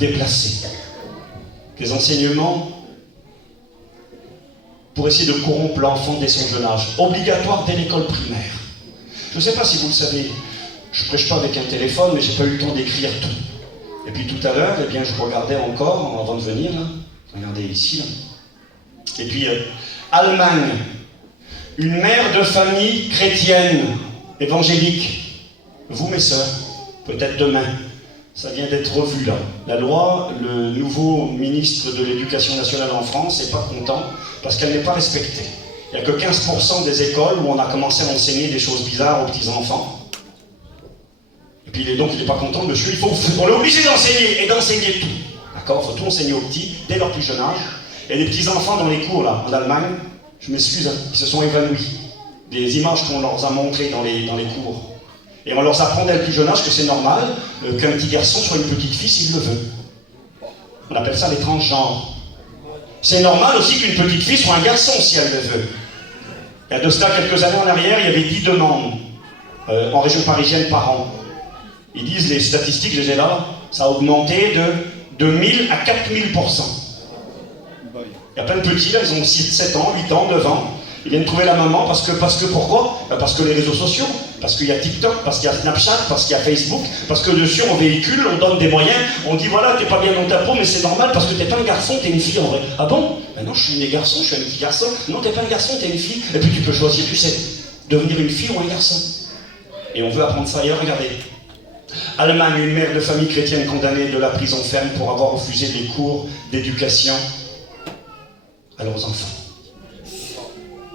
déplacés. Des enseignements pour essayer de corrompre l'enfant dès son jeune âge. Obligatoire dès l'école primaire. Je ne sais pas si vous le savez, je ne prêche pas avec un téléphone, mais je n'ai pas eu le temps d'écrire tout. Et puis tout à l'heure, eh bien, je regardais encore, avant de venir, là, regardez ici, là. Et puis, Allemagne, une mère de famille chrétienne, évangélique. Vous, mes sœurs, peut-être demain, ça vient d'être revu là. La loi, le nouveau ministre de l'Éducation nationale en France n'est pas content parce qu'elle n'est pas respectée. Il n'y a que 15% des écoles où on a commencé à enseigner des choses bizarres aux petits-enfants. Et puis donc il n'est pas content, monsieur, on est obligé d'enseigner, et d'enseigner tout. D'accord? Il faut tout enseigner aux petits, dès leur plus jeune âge. Et des petits-enfants dans les cours, là, en Allemagne, je m'excuse, hein, ils se sont évanouis. Des images qu'on leur a montrées dans les cours. Et on leur apprend dès le plus jeune âge que c'est normal qu'un petit garçon soit une petite fille s'il le veut. On appelle ça les transgenres. C'est normal aussi qu'une petite fille soit un garçon si elle le veut. Il y a de cela quelques années en arrière, il y avait 10 demandes en région parisienne par an. Ils disent, les statistiques, je les ai là, ça a augmenté de 1000 à 4000%. Il y a plein de petits, là, ils ont 6, 7 ans, 8 ans, 9 ans. Ils viennent trouver la maman parce que pourquoi? Parce que les réseaux sociaux, parce qu'il y a TikTok, parce qu'il y a Snapchat, parce qu'il y a Facebook, parce que dessus on véhicule, on donne des moyens, on dit voilà, t'es pas bien dans ta peau, mais c'est normal parce que t'es pas un garçon, t'es une fille en vrai. Ah bon? Ben non, je suis né garçon, je suis un petit garçon. Non, t'es pas un garçon, t'es une fille. Et puis tu peux choisir, tu sais, devenir une fille ou un garçon. Et on veut apprendre ça. Et là, regardez, Allemagne, une mère de famille chrétienne condamnée de la prison ferme pour avoir refusé les cours d'éducation à leurs enfants.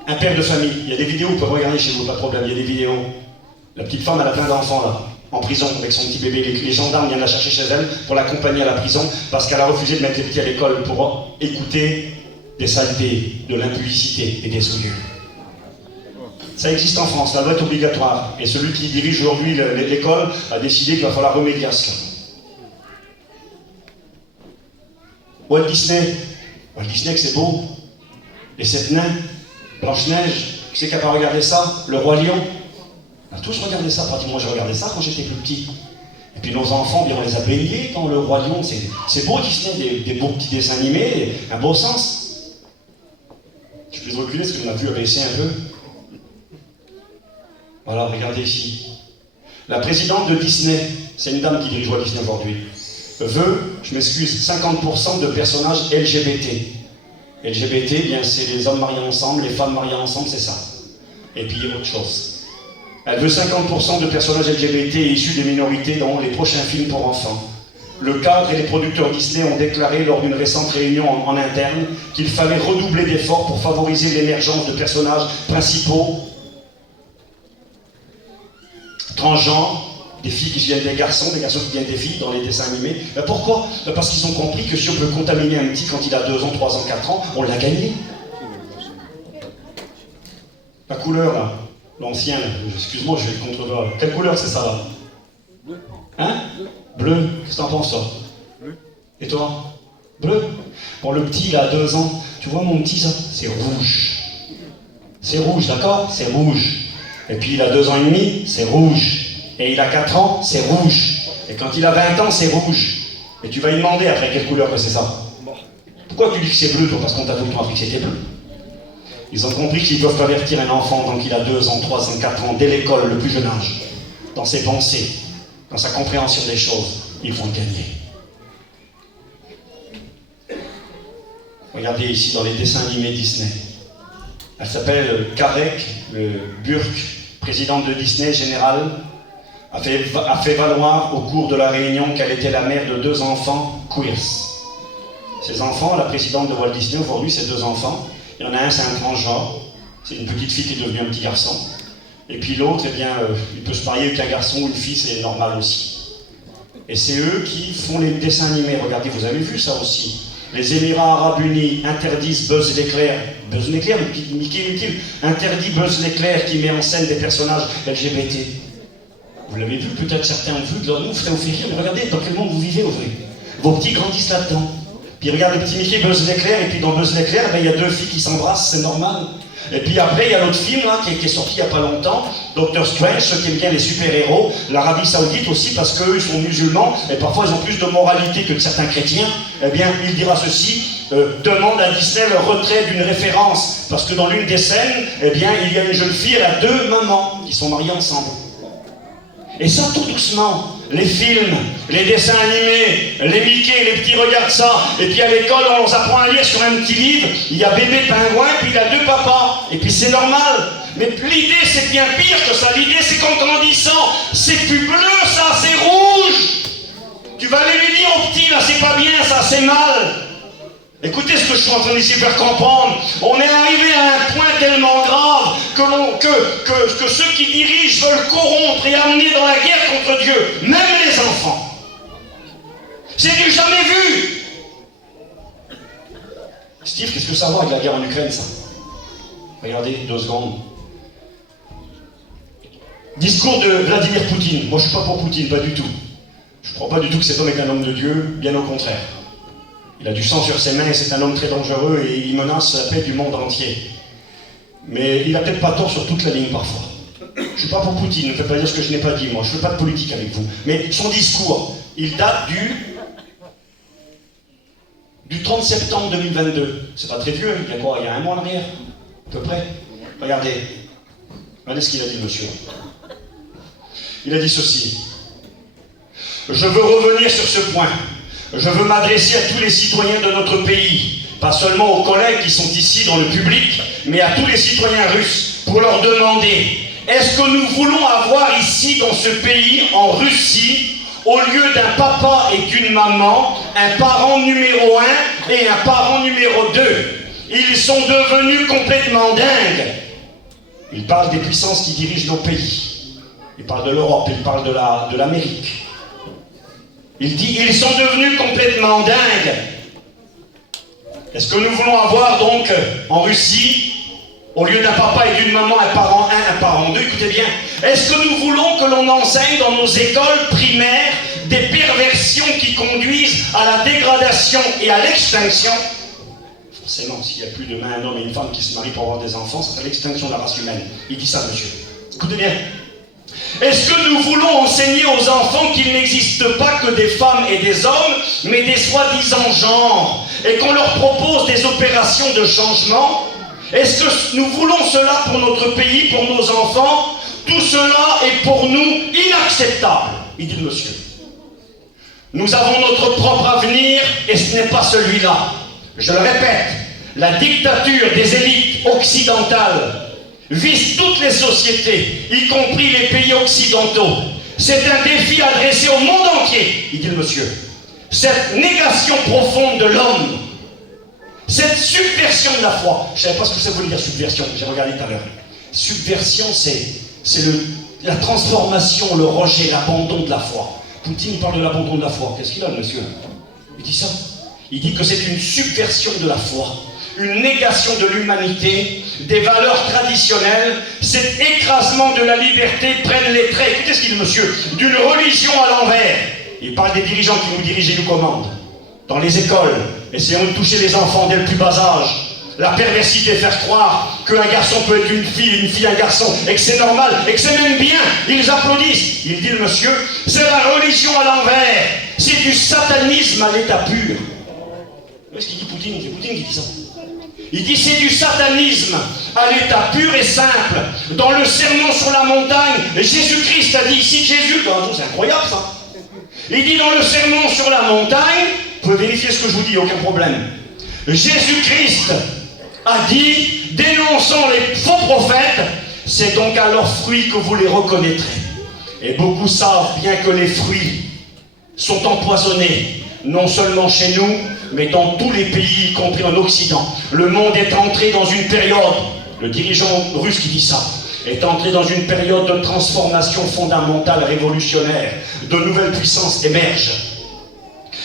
Un père de famille, il y a des vidéos, vous pouvez regarder chez vous, pas de problème, il y a des vidéos. La petite femme, elle a plein d'enfants là, en prison avec son petit bébé. Les gendarmes viennent la chercher chez elle pour l'accompagner à la prison parce qu'elle a refusé de mettre les petits à l'école pour écouter des saletés, de l'impudicité et des souillures. Ça existe en France, ça doit être obligatoire. Et celui qui dirige aujourd'hui l'école a décidé qu'il va falloir remédier à cela. Walt Disney, que c'est beau. Les 7 nains, Blanche-Neige, qui c'est qui n'a pas regardé ça? Le Roi Lion. On a tous regardé ça, pratiquement. Moi j'ai regardé ça quand j'étais plus petit. Et puis nos enfants, bien, on les a baignés dans le Roi Lion. C'est beau Disney, des beaux petits dessins animés, un beau sens. Je peux reculer parce que ma vue a baissé un peu. Voilà, regardez ici. La présidente de Disney, c'est une dame qui dirige Walt Disney aujourd'hui, veut, je m'excuse, 50% de personnages LGBT. LGBT, bien c'est les hommes mariés ensemble, les femmes mariées ensemble, c'est ça. Et puis autre chose. Elle veut 50% de personnages LGBT issus des minorités dans les prochains films pour enfants. Le cadre et les producteurs Disney ont déclaré lors d'une récente réunion en interne qu'il fallait redoubler d'efforts pour favoriser l'émergence de personnages principaux transgenres, des filles qui viennent des garçons qui viennent des filles dans les dessins animés. Pourquoi? Parce qu'ils ont compris que si on peut contaminer un petit quand il a 2 ans, 3 ans, 4 ans, on l'a gagné. La couleur là, l'ancien, excuse-moi, je vais le contredire. Quelle couleur c'est ça là? Bleu. Hein? Bleu. Qu'est-ce que t'en penses toi? Bleu. Et toi? Bleu. Bon, le petit il a 2 ans, tu vois mon petit ça? C'est rouge. C'est rouge, d'accord? C'est rouge. Et puis il a 2 ans et demi, c'est rouge. Et il a 4 ans, c'est rouge. Et quand il a 20 ans, c'est rouge. Et tu vas lui demander après quelle couleur que c'est ça. Pourquoi tu dis que c'est bleu, toi? Parce qu'on t'a tout le temps appris que c'était bleu. Ils ont compris qu'ils peuvent avertir un enfant tant qu'il a 2 ans, 3 ans, 4 ans, dès l'école, le plus jeune âge, dans ses pensées, dans sa compréhension des choses. Ils vont gagner. Regardez ici dans les dessins animés Disney. Elle s'appelle Karek Burke, présidente de Disney, générale, a fait valoir au cours de la réunion qu'elle était la mère de 2 enfants queers. Ces enfants, la présidente de Walt Disney aujourd'hui, c'est 2 enfants. Il y en a un, c'est un transgenre, c'est une petite fille qui est devenue un petit garçon. Et puis l'autre, eh bien, il peut se marier avec un garçon ou une fille, c'est normal aussi. Et c'est eux qui font les dessins animés. Regardez, vous avez vu ça aussi. Les Émirats Arabes Unis interdisent Buzz l'éclair, Mickey inutile, interdit Buzz l'éclair qui met en scène des personnages LGBT. Vous l'avez vu, peut-être certains ont vu, nous, frère, vous fait rire, mais regardez dans quel monde vous vivez au vrai. Vos petits grandissent là-dedans. Puis regarde le petit Mickey, Buzz l'éclair, et puis dans Buzz l'éclair, il y a 2 filles qui s'embrassent, c'est normal. Et puis après, il y a l'autre film là, qui est sorti il n'y a pas longtemps, Doctor Strange, ceux qui aiment bien les super-héros, l'Arabie Saoudite aussi, parce qu'eux, ils sont musulmans, et parfois ils ont plus de moralité que certains chrétiens. Eh bien, il dira ceci, demande à Disney le retrait d'une référence, parce que dans l'une des scènes, eh bien, il y a une jeune fille, elle a 2 mamans qui sont mariées ensemble. Et ça, tout doucement, les films, les dessins animés, les Mickey, les petits regardent ça. Et puis à l'école, on leur apprend à lire sur un petit livre. Il y a bébé pingouin, puis il a 2 papas. Et puis c'est normal. Mais l'idée, c'est bien pire que ça. L'idée, c'est qu'en grandissant, c'est plus bleu, ça, c'est rouge. Tu vas aller lui dire au petit, là, c'est pas bien, ça, c'est mal. Écoutez ce que je suis en train d'essayer de faire comprendre. On est arrivé à un point tellement grave que ceux qui dirigent veulent corrompre et amener dans la guerre contre Dieu, même les enfants. C'est du jamais vu. Steve, qu'est-ce que ça va avec la guerre en Ukraine, ça? Regardez, 2 secondes. Discours de Vladimir Poutine. Moi, je ne suis pas pour Poutine, pas du tout. Je ne crois pas du tout que cet homme est un homme de Dieu, bien au contraire. Il a du sang sur ses mains et c'est un homme très dangereux et il menace la paix du monde entier. Mais il n'a peut-être pas tort sur toute la ligne parfois. Je ne suis pas pour Poutine, ne faites pas dire ce que je n'ai pas dit, moi. Je ne fais pas de politique avec vous. Mais son discours, il date du 30 septembre 2022. C'est pas très vieux, il y a quoi? Il y a 1 mois en arrière, à peu près. Regardez. Regardez ce qu'il a dit, monsieur. Il a dit ceci. Je veux revenir sur ce point. Je veux m'adresser à tous les citoyens de notre pays, pas seulement aux collègues qui sont ici dans le public, mais à tous les citoyens russes, pour leur demander, Est-ce que nous voulons avoir ici, dans ce pays, en Russie, au lieu d'un papa et d'une maman, un parent numéro 1 et un parent numéro 2? Ils sont devenus complètement dingues. Ils parlent des puissances qui dirigent nos pays. Ils parlent de l'Europe, ils parlent de l'Amérique. Il dit, ils sont devenus complètement dingues. Est-ce que nous voulons avoir donc, en Russie, au lieu d'un papa et d'une maman, un parent 1, un parent 2, écoutez bien, est-ce que nous voulons que l'on enseigne dans nos écoles primaires des perversions qui conduisent à la dégradation et à l'extinction? Forcément, s'il n'y a plus demain un homme et une femme qui se marient pour avoir des enfants, ça serait l'extinction de la race humaine. Il dit ça, monsieur. Écoutez bien. Est-ce que nous voulons enseigner aux enfants qu'il n'existe pas que des femmes et des hommes, mais des soi-disant genres, et qu'on leur propose des opérations de changement? Est-ce que nous voulons cela pour notre pays, pour nos enfants? Tout cela est pour nous inacceptable, il dit le monsieur. Nous avons notre propre avenir et ce n'est pas celui-là. Je le répète, la dictature des élites occidentales vise toutes les sociétés, y compris les pays occidentaux. C'est un défi adressé au monde entier, il dit le monsieur. Cette négation profonde de l'homme, cette subversion de la foi. Je ne savais pas ce que ça voulait dire subversion, j'ai regardé tout à l'heure. Subversion, c'est la transformation, le rejet, l'abandon de la foi. Poutine parle de l'abandon de la foi. Qu'est-ce qu'il a, monsieur? Il dit ça. Il dit que c'est une subversion de la foi, une négation de l'humanité, des valeurs traditionnelles, cet écrasement de la liberté prennent les traits, écoutez ce qu'il dit monsieur, d'une religion à l'envers. Il parle des dirigeants qui nous dirigent et nous commandent. Dans les écoles, essayons de toucher les enfants dès le plus bas âge. La perversité, faire croire qu'un garçon peut être une fille un garçon, et que c'est normal, et que c'est même bien. Ils applaudissent. Il dit le monsieur, c'est la religion à l'envers. C'est du satanisme à l'état pur. Qu'est-ce qu'il dit Poutine? C'est Poutine qui dit ça. Il dit c'est du satanisme à l'état pur et simple. Dans le sermon sur la montagne, Jésus-Christ a dit ici Jésus, c'est incroyable ça. Il dit dans le sermon sur la montagne, vous pouvez vérifier ce que je vous dis, aucun problème. Jésus-Christ a dit, dénonçant les faux prophètes, c'est donc à leurs fruits que vous les reconnaîtrez. Et beaucoup savent bien que les fruits sont empoisonnés, non seulement chez nous, mais dans tous les pays, y compris en Occident. Le monde est entré dans une période, le dirigeant russe qui dit ça, est entré dans une période de transformation fondamentale, révolutionnaire. De nouvelles puissances émergent.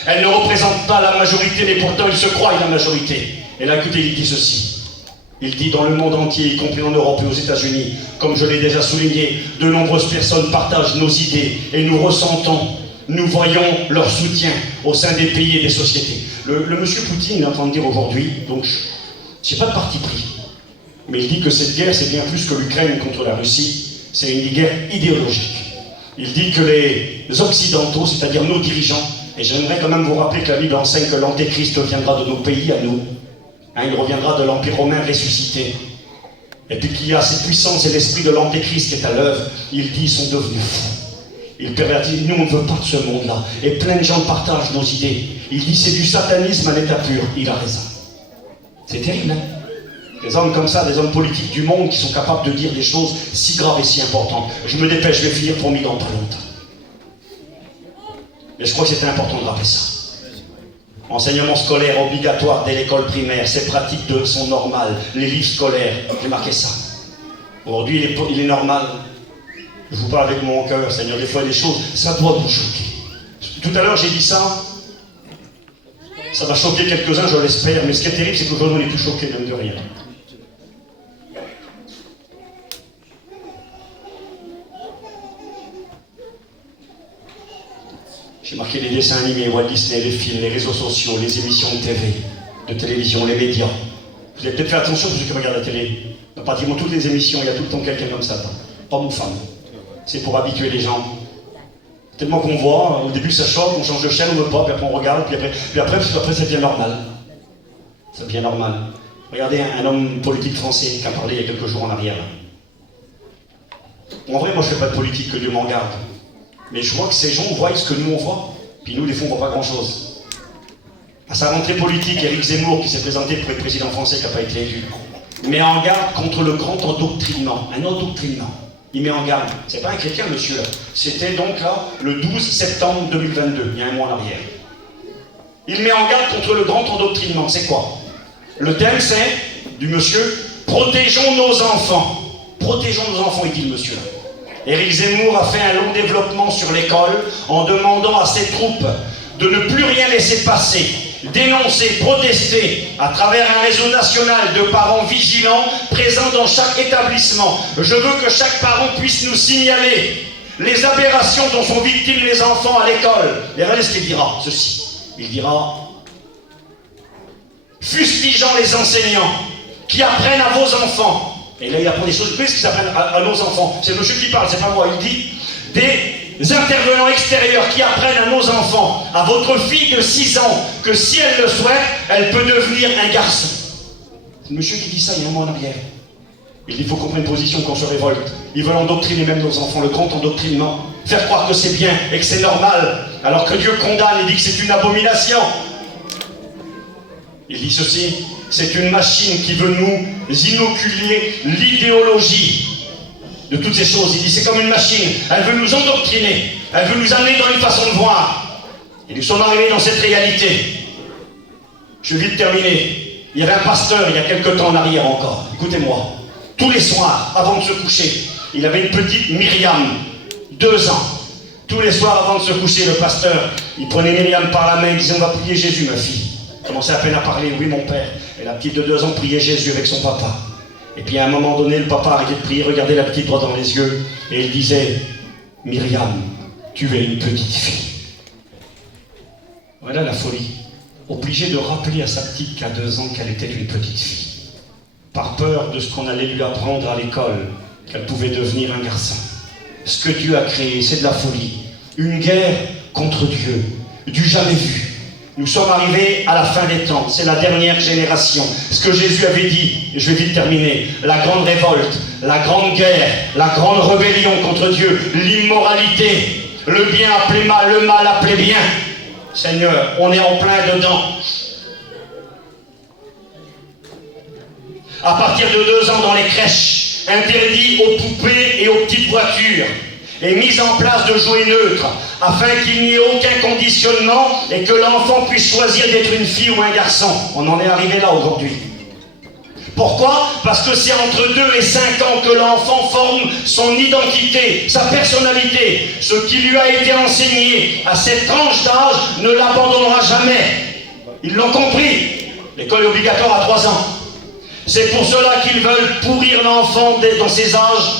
Elles ne représentent pas la majorité, mais pourtant ils se croient la majorité. Et là, écoutez, il dit ceci. Il dit dans le monde entier, y compris en Europe et aux États-Unis, comme je l'ai déjà souligné, de nombreuses personnes partagent nos idées et nous ressentons, nous voyons leur soutien au sein des pays et des sociétés. Le monsieur Poutine est en train de dire aujourd'hui, donc je n'ai pas de parti pris, mais il dit que cette guerre, c'est bien plus que l'Ukraine contre la Russie, c'est une guerre idéologique. Il dit que les Occidentaux, c'est-à-dire nos dirigeants, et j'aimerais quand même vous rappeler que la Bible enseigne que l'Antéchrist viendra de nos pays à nous. Il reviendra de l'Empire romain ressuscité. Et puis qu'il y a cette puissance et l'esprit de l'Antéchrist qui est à l'œuvre. Il dit, ils sont devenus fous. Il pervertit, nous on ne veut pas de ce monde-là. Et plein de gens partagent nos idées. Il dit, c'est du satanisme à l'état pur. Il a raison. C'est terrible, hein? Des hommes comme ça, des hommes politiques du monde qui sont capables de dire des choses si graves et si importantes. Je me dépêche, je vais finir promis dans pas longtemps. Mais je crois que c'était important de rappeler ça. Enseignement scolaire obligatoire dès l'école primaire, ces pratiques sont normales. Les livres scolaires, j'ai marqué ça. Aujourd'hui, il est normal. Je vous parle avec mon cœur, Seigneur, des fois des choses, ça doit vous choquer. Tout à l'heure, j'ai dit ça. Ça va choquer quelques-uns, je l'espère. Mais ce qui est terrible, c'est qu'aujourd'hui, on est tous choqués, même de rien. J'ai marqué les dessins animés, Walt Disney, les films, les réseaux sociaux, les émissions de TV, de télévision, les médias. Vous avez peut-être fait attention, ceux qui regardent la télé. Dans pratiquement toutes les émissions, il y a tout le temps quelqu'un comme ça, homme ou femme. C'est pour habituer les gens. Tellement qu'on voit, au début ça choque, on change de chaîne, on ne veut pas, puis après on regarde, puis après ça devient normal. Ça devient normal. Regardez un homme politique français qui a parlé il y a quelques jours en arrière. En vrai, moi je ne fais pas de politique, que Dieu m'en garde. Mais je vois que ces gens voient ce que nous on voit, puis nous, des fois, on ne voit pas grand-chose. À sa rentrée politique, Éric Zemmour, qui s'est présenté pour être président français, qui n'a pas été élu, met en garde contre le grand endoctrinement. Un endoctrinement. Il met en garde. C'est pas un chrétien, monsieur, là. C'était donc là, le 12 septembre 2022, il y a un mois en arrière. Il met en garde contre le grand endoctrinement. C'est quoi? Le thème, c'est, du monsieur, protégeons nos enfants. Protégeons nos enfants, il dit le monsieur. Éric Zemmour a fait un long développement sur l'école en demandant à ses troupes de ne plus rien laisser passer, dénoncer, protester à travers un réseau national de parents vigilants présents dans chaque établissement. Je veux que chaque parent puisse nous signaler les aberrations dont sont victimes les enfants à l'école. Et regardez ce qu'il dira, ceci. Il dira, fustigeant les enseignants qui apprennent à vos enfants. Et là, il apprend des choses plus qu'ils apprennent à nos enfants. C'est le monsieur qui parle, c'est pas moi. Il dit, des intervenants extérieurs qui apprennent à nos enfants, à votre fille de 6 ans, que si elle le souhaite, elle peut devenir un garçon. C'est le monsieur qui dit ça il y a un mois en arrière. Il dit, il faut qu'on prenne position, qu'on se révolte. Ils veulent endoctriner même nos enfants, le grand endoctrinement. Faire croire que c'est bien et que c'est normal, alors que Dieu condamne et dit que c'est une abomination. Il dit ceci, c'est une machine qui veut nous inoculer l'idéologie de toutes ces choses. Il dit c'est comme une machine, elle veut nous endoctriner, elle veut nous amener dans une façon de voir. Et nous sommes arrivés dans cette réalité. Je vais vite terminer. Il y avait un pasteur il y a quelque temps en arrière encore, écoutez-moi, tous les soirs avant de se coucher, il avait une petite Myriam, 2 ans. Tous les soirs avant de se coucher, le pasteur, il prenait Myriam par la main, il disait on va prier Jésus ma fille. Il commençait à peine à parler, oui mon père. Et la petite de 2 ans priait Jésus avec son papa. Et puis à un moment donné, le papa arrêtait de prier, regardait la petite droit dans les yeux, et il disait, Myriam, tu es une petite fille. Voilà la folie. Obligé de rappeler à sa petite qui a 2 ans qu'elle était une petite fille. Par peur de ce qu'on allait lui apprendre à l'école, qu'elle pouvait devenir un garçon. Ce que Dieu a créé, c'est de la folie. Une guerre contre Dieu, du jamais vu. Nous sommes arrivés à la fin des temps, c'est la dernière génération. Ce que Jésus avait dit, et je vais vite terminer, la grande révolte, la grande guerre, la grande rébellion contre Dieu, l'immoralité, le bien appelé mal, le mal appelé bien. Seigneur, on est en plein dedans. À partir de 2 ans dans les crèches, interdit aux poupées et aux petites voitures, et mise en place de jouets neutres, afin qu'il n'y ait aucun conditionnement et que l'enfant puisse choisir d'être une fille ou un garçon. On en est arrivé là aujourd'hui. Pourquoi? Parce que c'est entre 2 et 5 ans que l'enfant forme son identité, sa personnalité. Ce qui lui a été enseigné à cette tranche d'âge ne l'abandonnera jamais. Ils l'ont compris. L'école est obligatoire à 3 ans. C'est pour cela qu'ils veulent pourrir l'enfant dans ses âges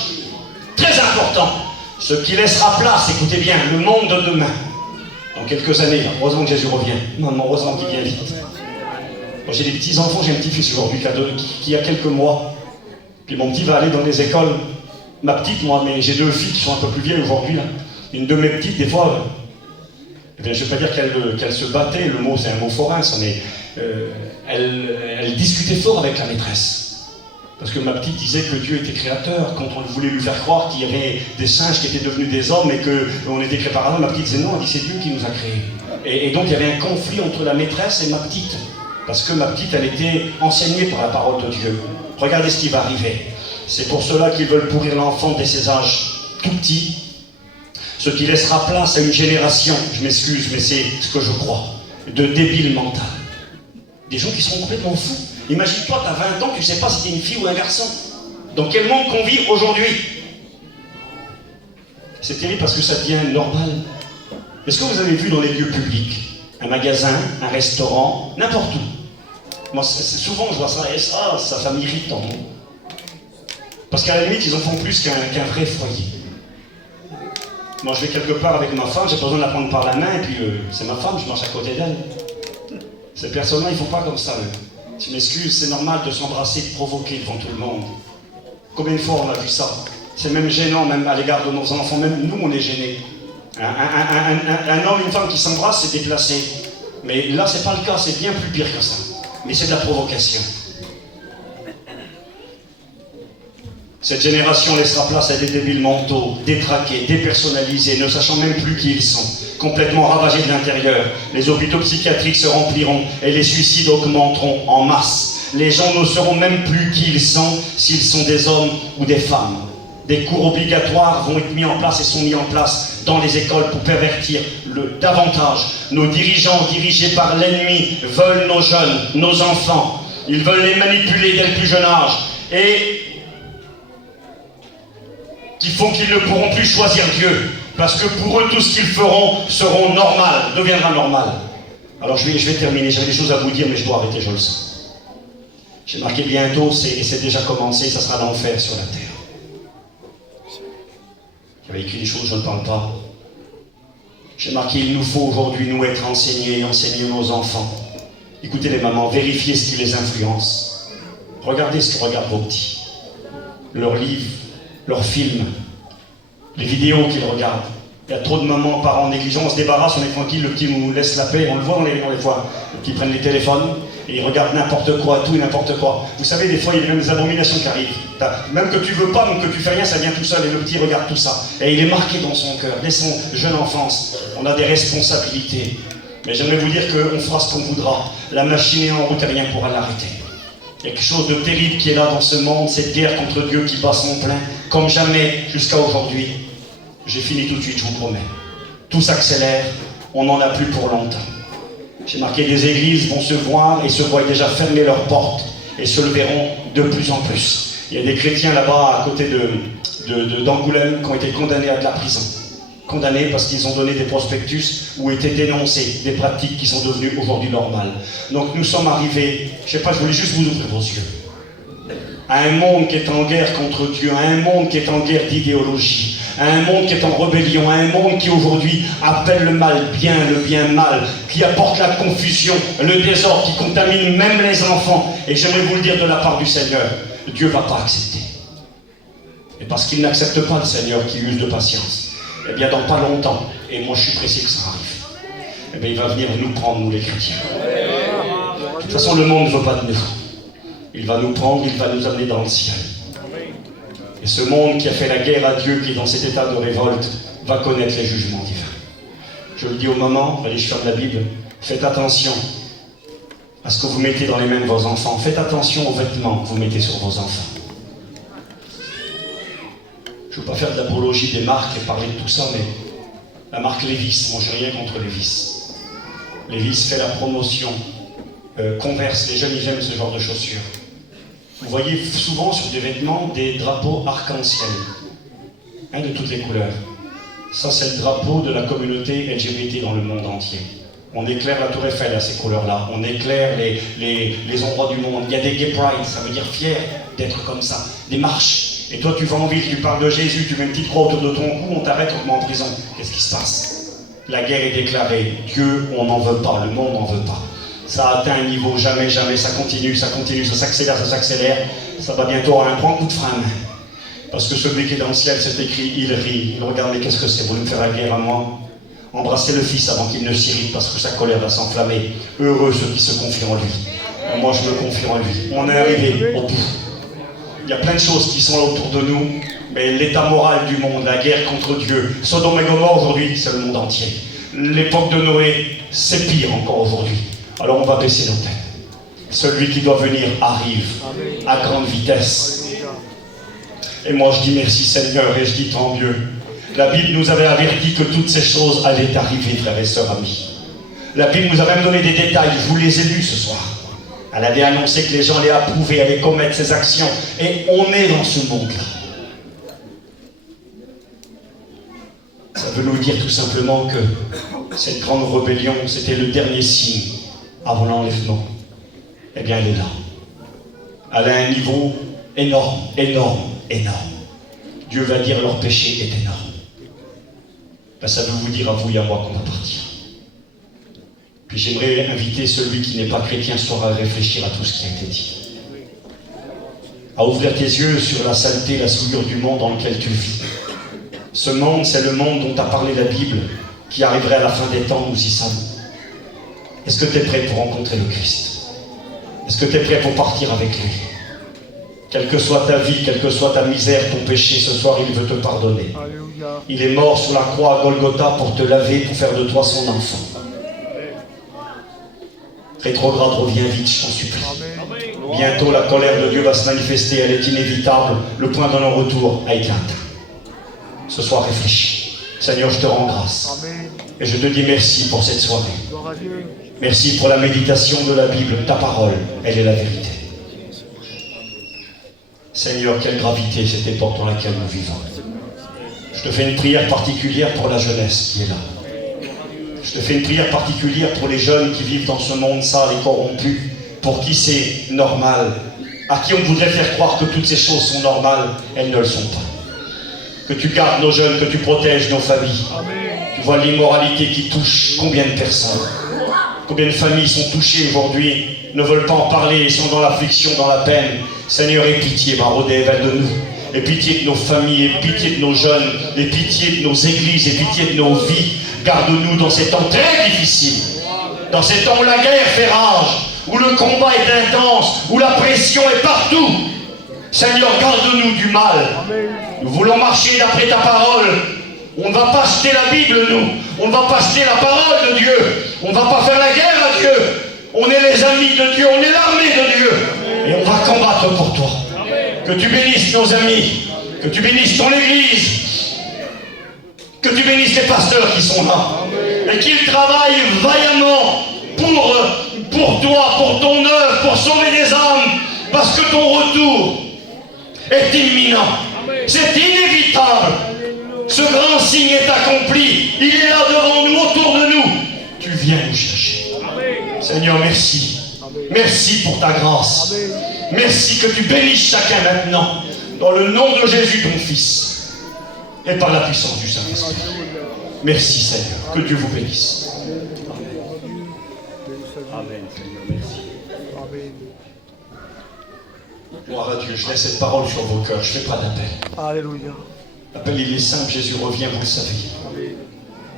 très importants. Ce qui laissera place, écoutez bien, le monde de demain. Dans quelques années, heureusement que Jésus revient. Non, heureusement qu'il vient vite. Moi, j'ai des petits-enfants, j'ai un petit-fils aujourd'hui qui a quelques mois. Puis mon petit va aller dans les écoles. Ma petite, moi, mais j'ai 2 filles qui sont un peu plus vieilles aujourd'hui. Une de mes petites, des fois, je ne vais pas dire qu'elle se battait, le mot c'est un mot forain, ça, mais elle discutait fort avec la maîtresse. Parce que ma petite disait que Dieu était créateur. Quand on voulait lui faire croire qu'il y avait des singes qui étaient devenus des hommes et qu'on était créés par Adam, ma petite disait non, elle dit c'est Dieu qui nous a créés. Et donc il y avait un conflit entre la maîtresse et ma petite. Parce que ma petite, elle était enseignée par la parole de Dieu. Regardez ce qui va arriver. C'est pour cela qu'ils veulent pourrir l'enfant dès ses âges tout petits. Ce qui laissera place à une génération, je m'excuse, mais c'est ce que je crois, de débiles mentaux. Des gens qui seront complètement fous. Imagine-toi, tu as 20 ans, tu ne sais pas si tu es une fille ou un garçon. Dans quel monde qu'on vit aujourd'hui? C'est terrible parce que ça devient normal. Est-ce que vous avez vu dans les lieux publics, un magasin, un restaurant, n'importe où? Moi, souvent je vois ça, et ça m'irrite en moi. Parce qu'à la limite, ils en font plus qu'un vrai foyer. Moi, je vais quelque part avec ma femme, j'ai pas besoin de la prendre par la main, et puis c'est ma femme, je marche à côté d'elle. Ces personnes-là, ils font pas comme ça, eux. Tu m'excuses, c'est normal de s'embrasser, de provoquer devant tout le monde. Combien de fois on a vu ça? C'est même gênant, même à l'égard de nos enfants, même nous, on est gênés. Un homme et une femme qui s'embrassent, c'est déplacé. Mais là, c'est pas le cas, c'est bien plus pire que ça. Mais c'est de la provocation. Cette génération laissera place à des débiles mentaux, détraqués, dépersonnalisés, ne sachant même plus qui ils sont, complètement ravagés de l'intérieur. Les hôpitaux psychiatriques se rempliront et les suicides augmenteront en masse. Les gens ne sauront même plus qui ils sont, s'ils sont des hommes ou des femmes. Des cours obligatoires vont être mis en place et sont mis en place dans les écoles pour pervertir davantage. Nos dirigeants, dirigés par l'ennemi, veulent nos jeunes, nos enfants. Ils veulent les manipuler dès le plus jeune âge. Et qui font qu'ils ne pourront plus choisir Dieu. Parce que pour eux, tout ce qu'ils feront seront normal, deviendra normal. Alors je vais terminer, j'avais des choses à vous dire, mais je dois arrêter, je le sens. J'ai marqué bientôt, et c'est déjà commencé, ça sera l'enfer sur la terre. J'avais écrit des choses, je ne parle pas. J'ai marqué, il nous faut aujourd'hui, nous, être enseignés, enseigner nos enfants. Écoutez les mamans, vérifiez ce qui les influence. Regardez ce que regardent vos petits. Leurs livres, leurs films, les vidéos qu'ils regardent. Il y a trop de mamans, parents négligents, on se débarrasse, on est tranquille, le petit nous laisse la paix, on le voit, on les voit. Les petits prennent les téléphones et ils regardent n'importe quoi, tout et n'importe quoi. Vous savez, des fois, il y a même des abominations qui arrivent. Même que tu veux pas, même que tu fais rien, ça vient tout seul et le petit regarde tout ça. Et il est marqué dans son cœur, dès son jeune enfance. On a des responsabilités. Mais j'aimerais vous dire qu'on fera ce qu'on voudra. La machine est en route et rien pourra l'arrêter. Il y a quelque chose de terrible qui est là dans ce monde, cette guerre contre Dieu qui bat son plein, comme jamais jusqu'à aujourd'hui. J'ai fini tout de suite, je vous promets. Tout s'accélère, on n'en a plus pour longtemps. J'ai marqué des églises vont se voir et se voient déjà fermer leurs portes et se le verront de plus en plus. Il y a des chrétiens là-bas à côté d'Angoulême qui ont été condamnés à de la prison. Condamnés parce qu'ils ont donné des prospectus où étaient dénoncés des pratiques qui sont devenues aujourd'hui normales. Donc nous sommes arrivés, je ne sais pas, je voulais juste vous ouvrir vos yeux, à un monde qui est en guerre contre Dieu, à un monde qui est en guerre d'idéologie, à un monde qui est en rébellion, à un monde qui aujourd'hui appelle le mal mal, qui apporte la confusion, le désordre, qui contamine même les enfants. Et j'aimerais vous le dire de la part du Seigneur, Dieu ne va pas accepter. Et parce qu'il n'accepte pas le Seigneur qui use de patience, eh bien dans pas longtemps, et moi je suis pressé que ça arrive, eh bien il va venir nous prendre, nous les chrétiens. De toute façon, le monde ne veut pas de nous. Il va nous prendre, il va nous amener dans le ciel. Et ce monde qui a fait la guerre à Dieu, qui est dans cet état de révolte, va connaître les jugements divins. Je le dis aux mamans, allez, je ferme la Bible, faites attention à ce que vous mettez dans les mains de vos enfants. Faites attention aux vêtements que vous mettez sur vos enfants. Je ne veux pas faire de l'apologie des marques et parler de tout ça, mais la marque Levi's, moi je n'ai rien contre Levi's. Levi's fait la promotion, Converse, les jeunes ils aiment ce genre de chaussures. Vous voyez souvent sur des vêtements des drapeaux arc-en-ciel, de toutes les couleurs. Ça c'est le drapeau de la communauté LGBT dans le monde entier. On éclaire la Tour Eiffel à ces couleurs-là, on éclaire les endroits du monde. Il y a des gay pride, ça veut dire fier d'être comme ça, des marches. Et toi tu vas en ville, tu parles de Jésus, tu mets une petite croix autour de ton cou, on t'arrête, on te met en prison. Qu'est-ce qui se passe? La guerre est déclarée, Dieu on n'en veut pas, le monde n'en veut pas. Ça a atteint un niveau, jamais, ça continue, ça s'accélère, ça va bientôt avoir un grand coup de frein. Parce que celui qui est dans le ciel, c'est écrit, il rit, il regarde, mais qu'est-ce que c'est, vous voulez me faire la guerre à moi? Embrassez le Fils avant qu'il ne s'irrite, parce que sa colère va s'enflammer. Heureux ceux qui se confient en lui. Et moi je me confie en lui. On est arrivé au bout. Il y a plein de choses qui sont là autour de nous, mais l'état moral du monde, la guerre contre Dieu, Sodome et Gomorrhe aujourd'hui, c'est le monde entier. L'époque de Noé, c'est pire encore aujourd'hui. Alors on va baisser nos têtes. Celui qui doit venir arrive à grande vitesse. Et moi je dis merci Seigneur et je dis tant mieux. La Bible nous avait averti que toutes ces choses allaient arriver, frères et sœurs amis. La Bible nous a même donné des détails, je vous les ai lus ce soir. Elle avait annoncé que les gens allaient approuver, allaient commettre ces actions. Et on est dans ce monde-là. Ça veut nous dire tout simplement que cette grande rébellion, c'était le dernier signe avant l'enlèvement. Eh bien, elle est là. Elle a un niveau énorme. Dieu va dire leur péché est énorme. Ben, ça veut vous dire à vous et à moi qu'on va partir. Puis j'aimerais inviter celui qui n'est pas chrétien ce soir à réfléchir à tout ce qui a été dit. À ouvrir tes yeux sur la saleté, la souillure du monde dans lequel tu vis. Ce monde, c'est le monde dont a parlé la Bible, qui arriverait à la fin des temps, nous y sommes. Est-ce que tu es prêt pour rencontrer le Christ? Est-ce que tu es prêt pour partir avec lui? Quelle que soit ta vie, quelle que soit ta misère, ton péché, ce soir, il veut te pardonner. Alléluia. Il est mort sur la croix à Golgotha pour te laver, pour faire de toi son enfant. Rétrograde, reviens vite, je t'en supplie. Amen. Bientôt la colère de Dieu va se manifester, elle est inévitable. Le point de non-retour a été atteint. Ce soir, réfléchis. Seigneur, je te rends grâce. Et je te dis merci pour cette soirée. Merci pour la méditation de la Bible. Ta parole, elle est la vérité. Seigneur, quelle gravité cette époque dans laquelle nous vivons. Je te fais une prière particulière pour la jeunesse qui est là. Je te fais une prière particulière pour les jeunes qui vivent dans ce monde sale et corrompu, pour qui c'est normal, à qui on voudrait faire croire que toutes ces choses sont normales, elles ne le sont pas. Que tu gardes nos jeunes, que tu protèges nos familles. Tu vois l'immoralité qui touche combien de personnes, combien de familles sont touchées aujourd'hui, ne veulent pas en parler, sont dans l'affliction, dans la peine. Seigneur, aie pitié, Marodével de nous. Aie pitié de nos familles, aie pitié de nos jeunes, aie pitié de nos églises, aie pitié de nos vies. Garde-nous dans ces temps très difficiles, dans ces temps où la guerre fait rage, où le combat est intense, où la pression est partout. Seigneur, garde-nous du mal. Nous voulons marcher d'après ta parole. On ne va pas acheter la Bible, nous. On ne va pas acheter la parole de Dieu. On ne va pas faire la guerre à Dieu. On est les amis de Dieu, on est l'armée de Dieu. Et on va combattre pour toi. Que tu bénisses nos amis, que tu bénisses ton Église, que tu bénisses les pasteurs qui sont là, et qu'ils travaillent vaillamment pour toi, pour ton œuvre, pour sauver des âmes, parce que ton retour est imminent, c'est inévitable. Ce grand signe est accompli, il est là devant nous, autour de nous. Tu viens nous chercher. Seigneur, merci. Merci pour ta grâce. Merci que tu bénisses chacun maintenant, dans le nom de Jésus, ton Fils, et par la puissance du Saint-Esprit. Merci Seigneur, que Dieu vous bénisse. Amen, Seigneur, merci. Gloire à Dieu, je laisse cette parole sur vos cœurs, je ne fais pas d'appel. Alléluia. L'appel il est simple, Jésus revient, vous le savez.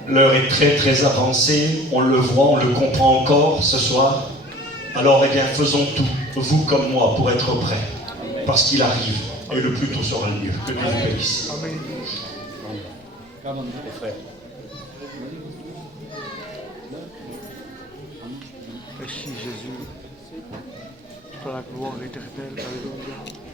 L'heure est très très avancée, on le voit, on le comprend encore ce soir. Alors, eh bien, faisons tout, vous comme moi, pour être prêts. Parce qu'il arrive, et le plus tôt sera le mieux. Que Dieu vous bénisse. Amen. Merci Jésus. Pour la gloire éternelle. Alléluia.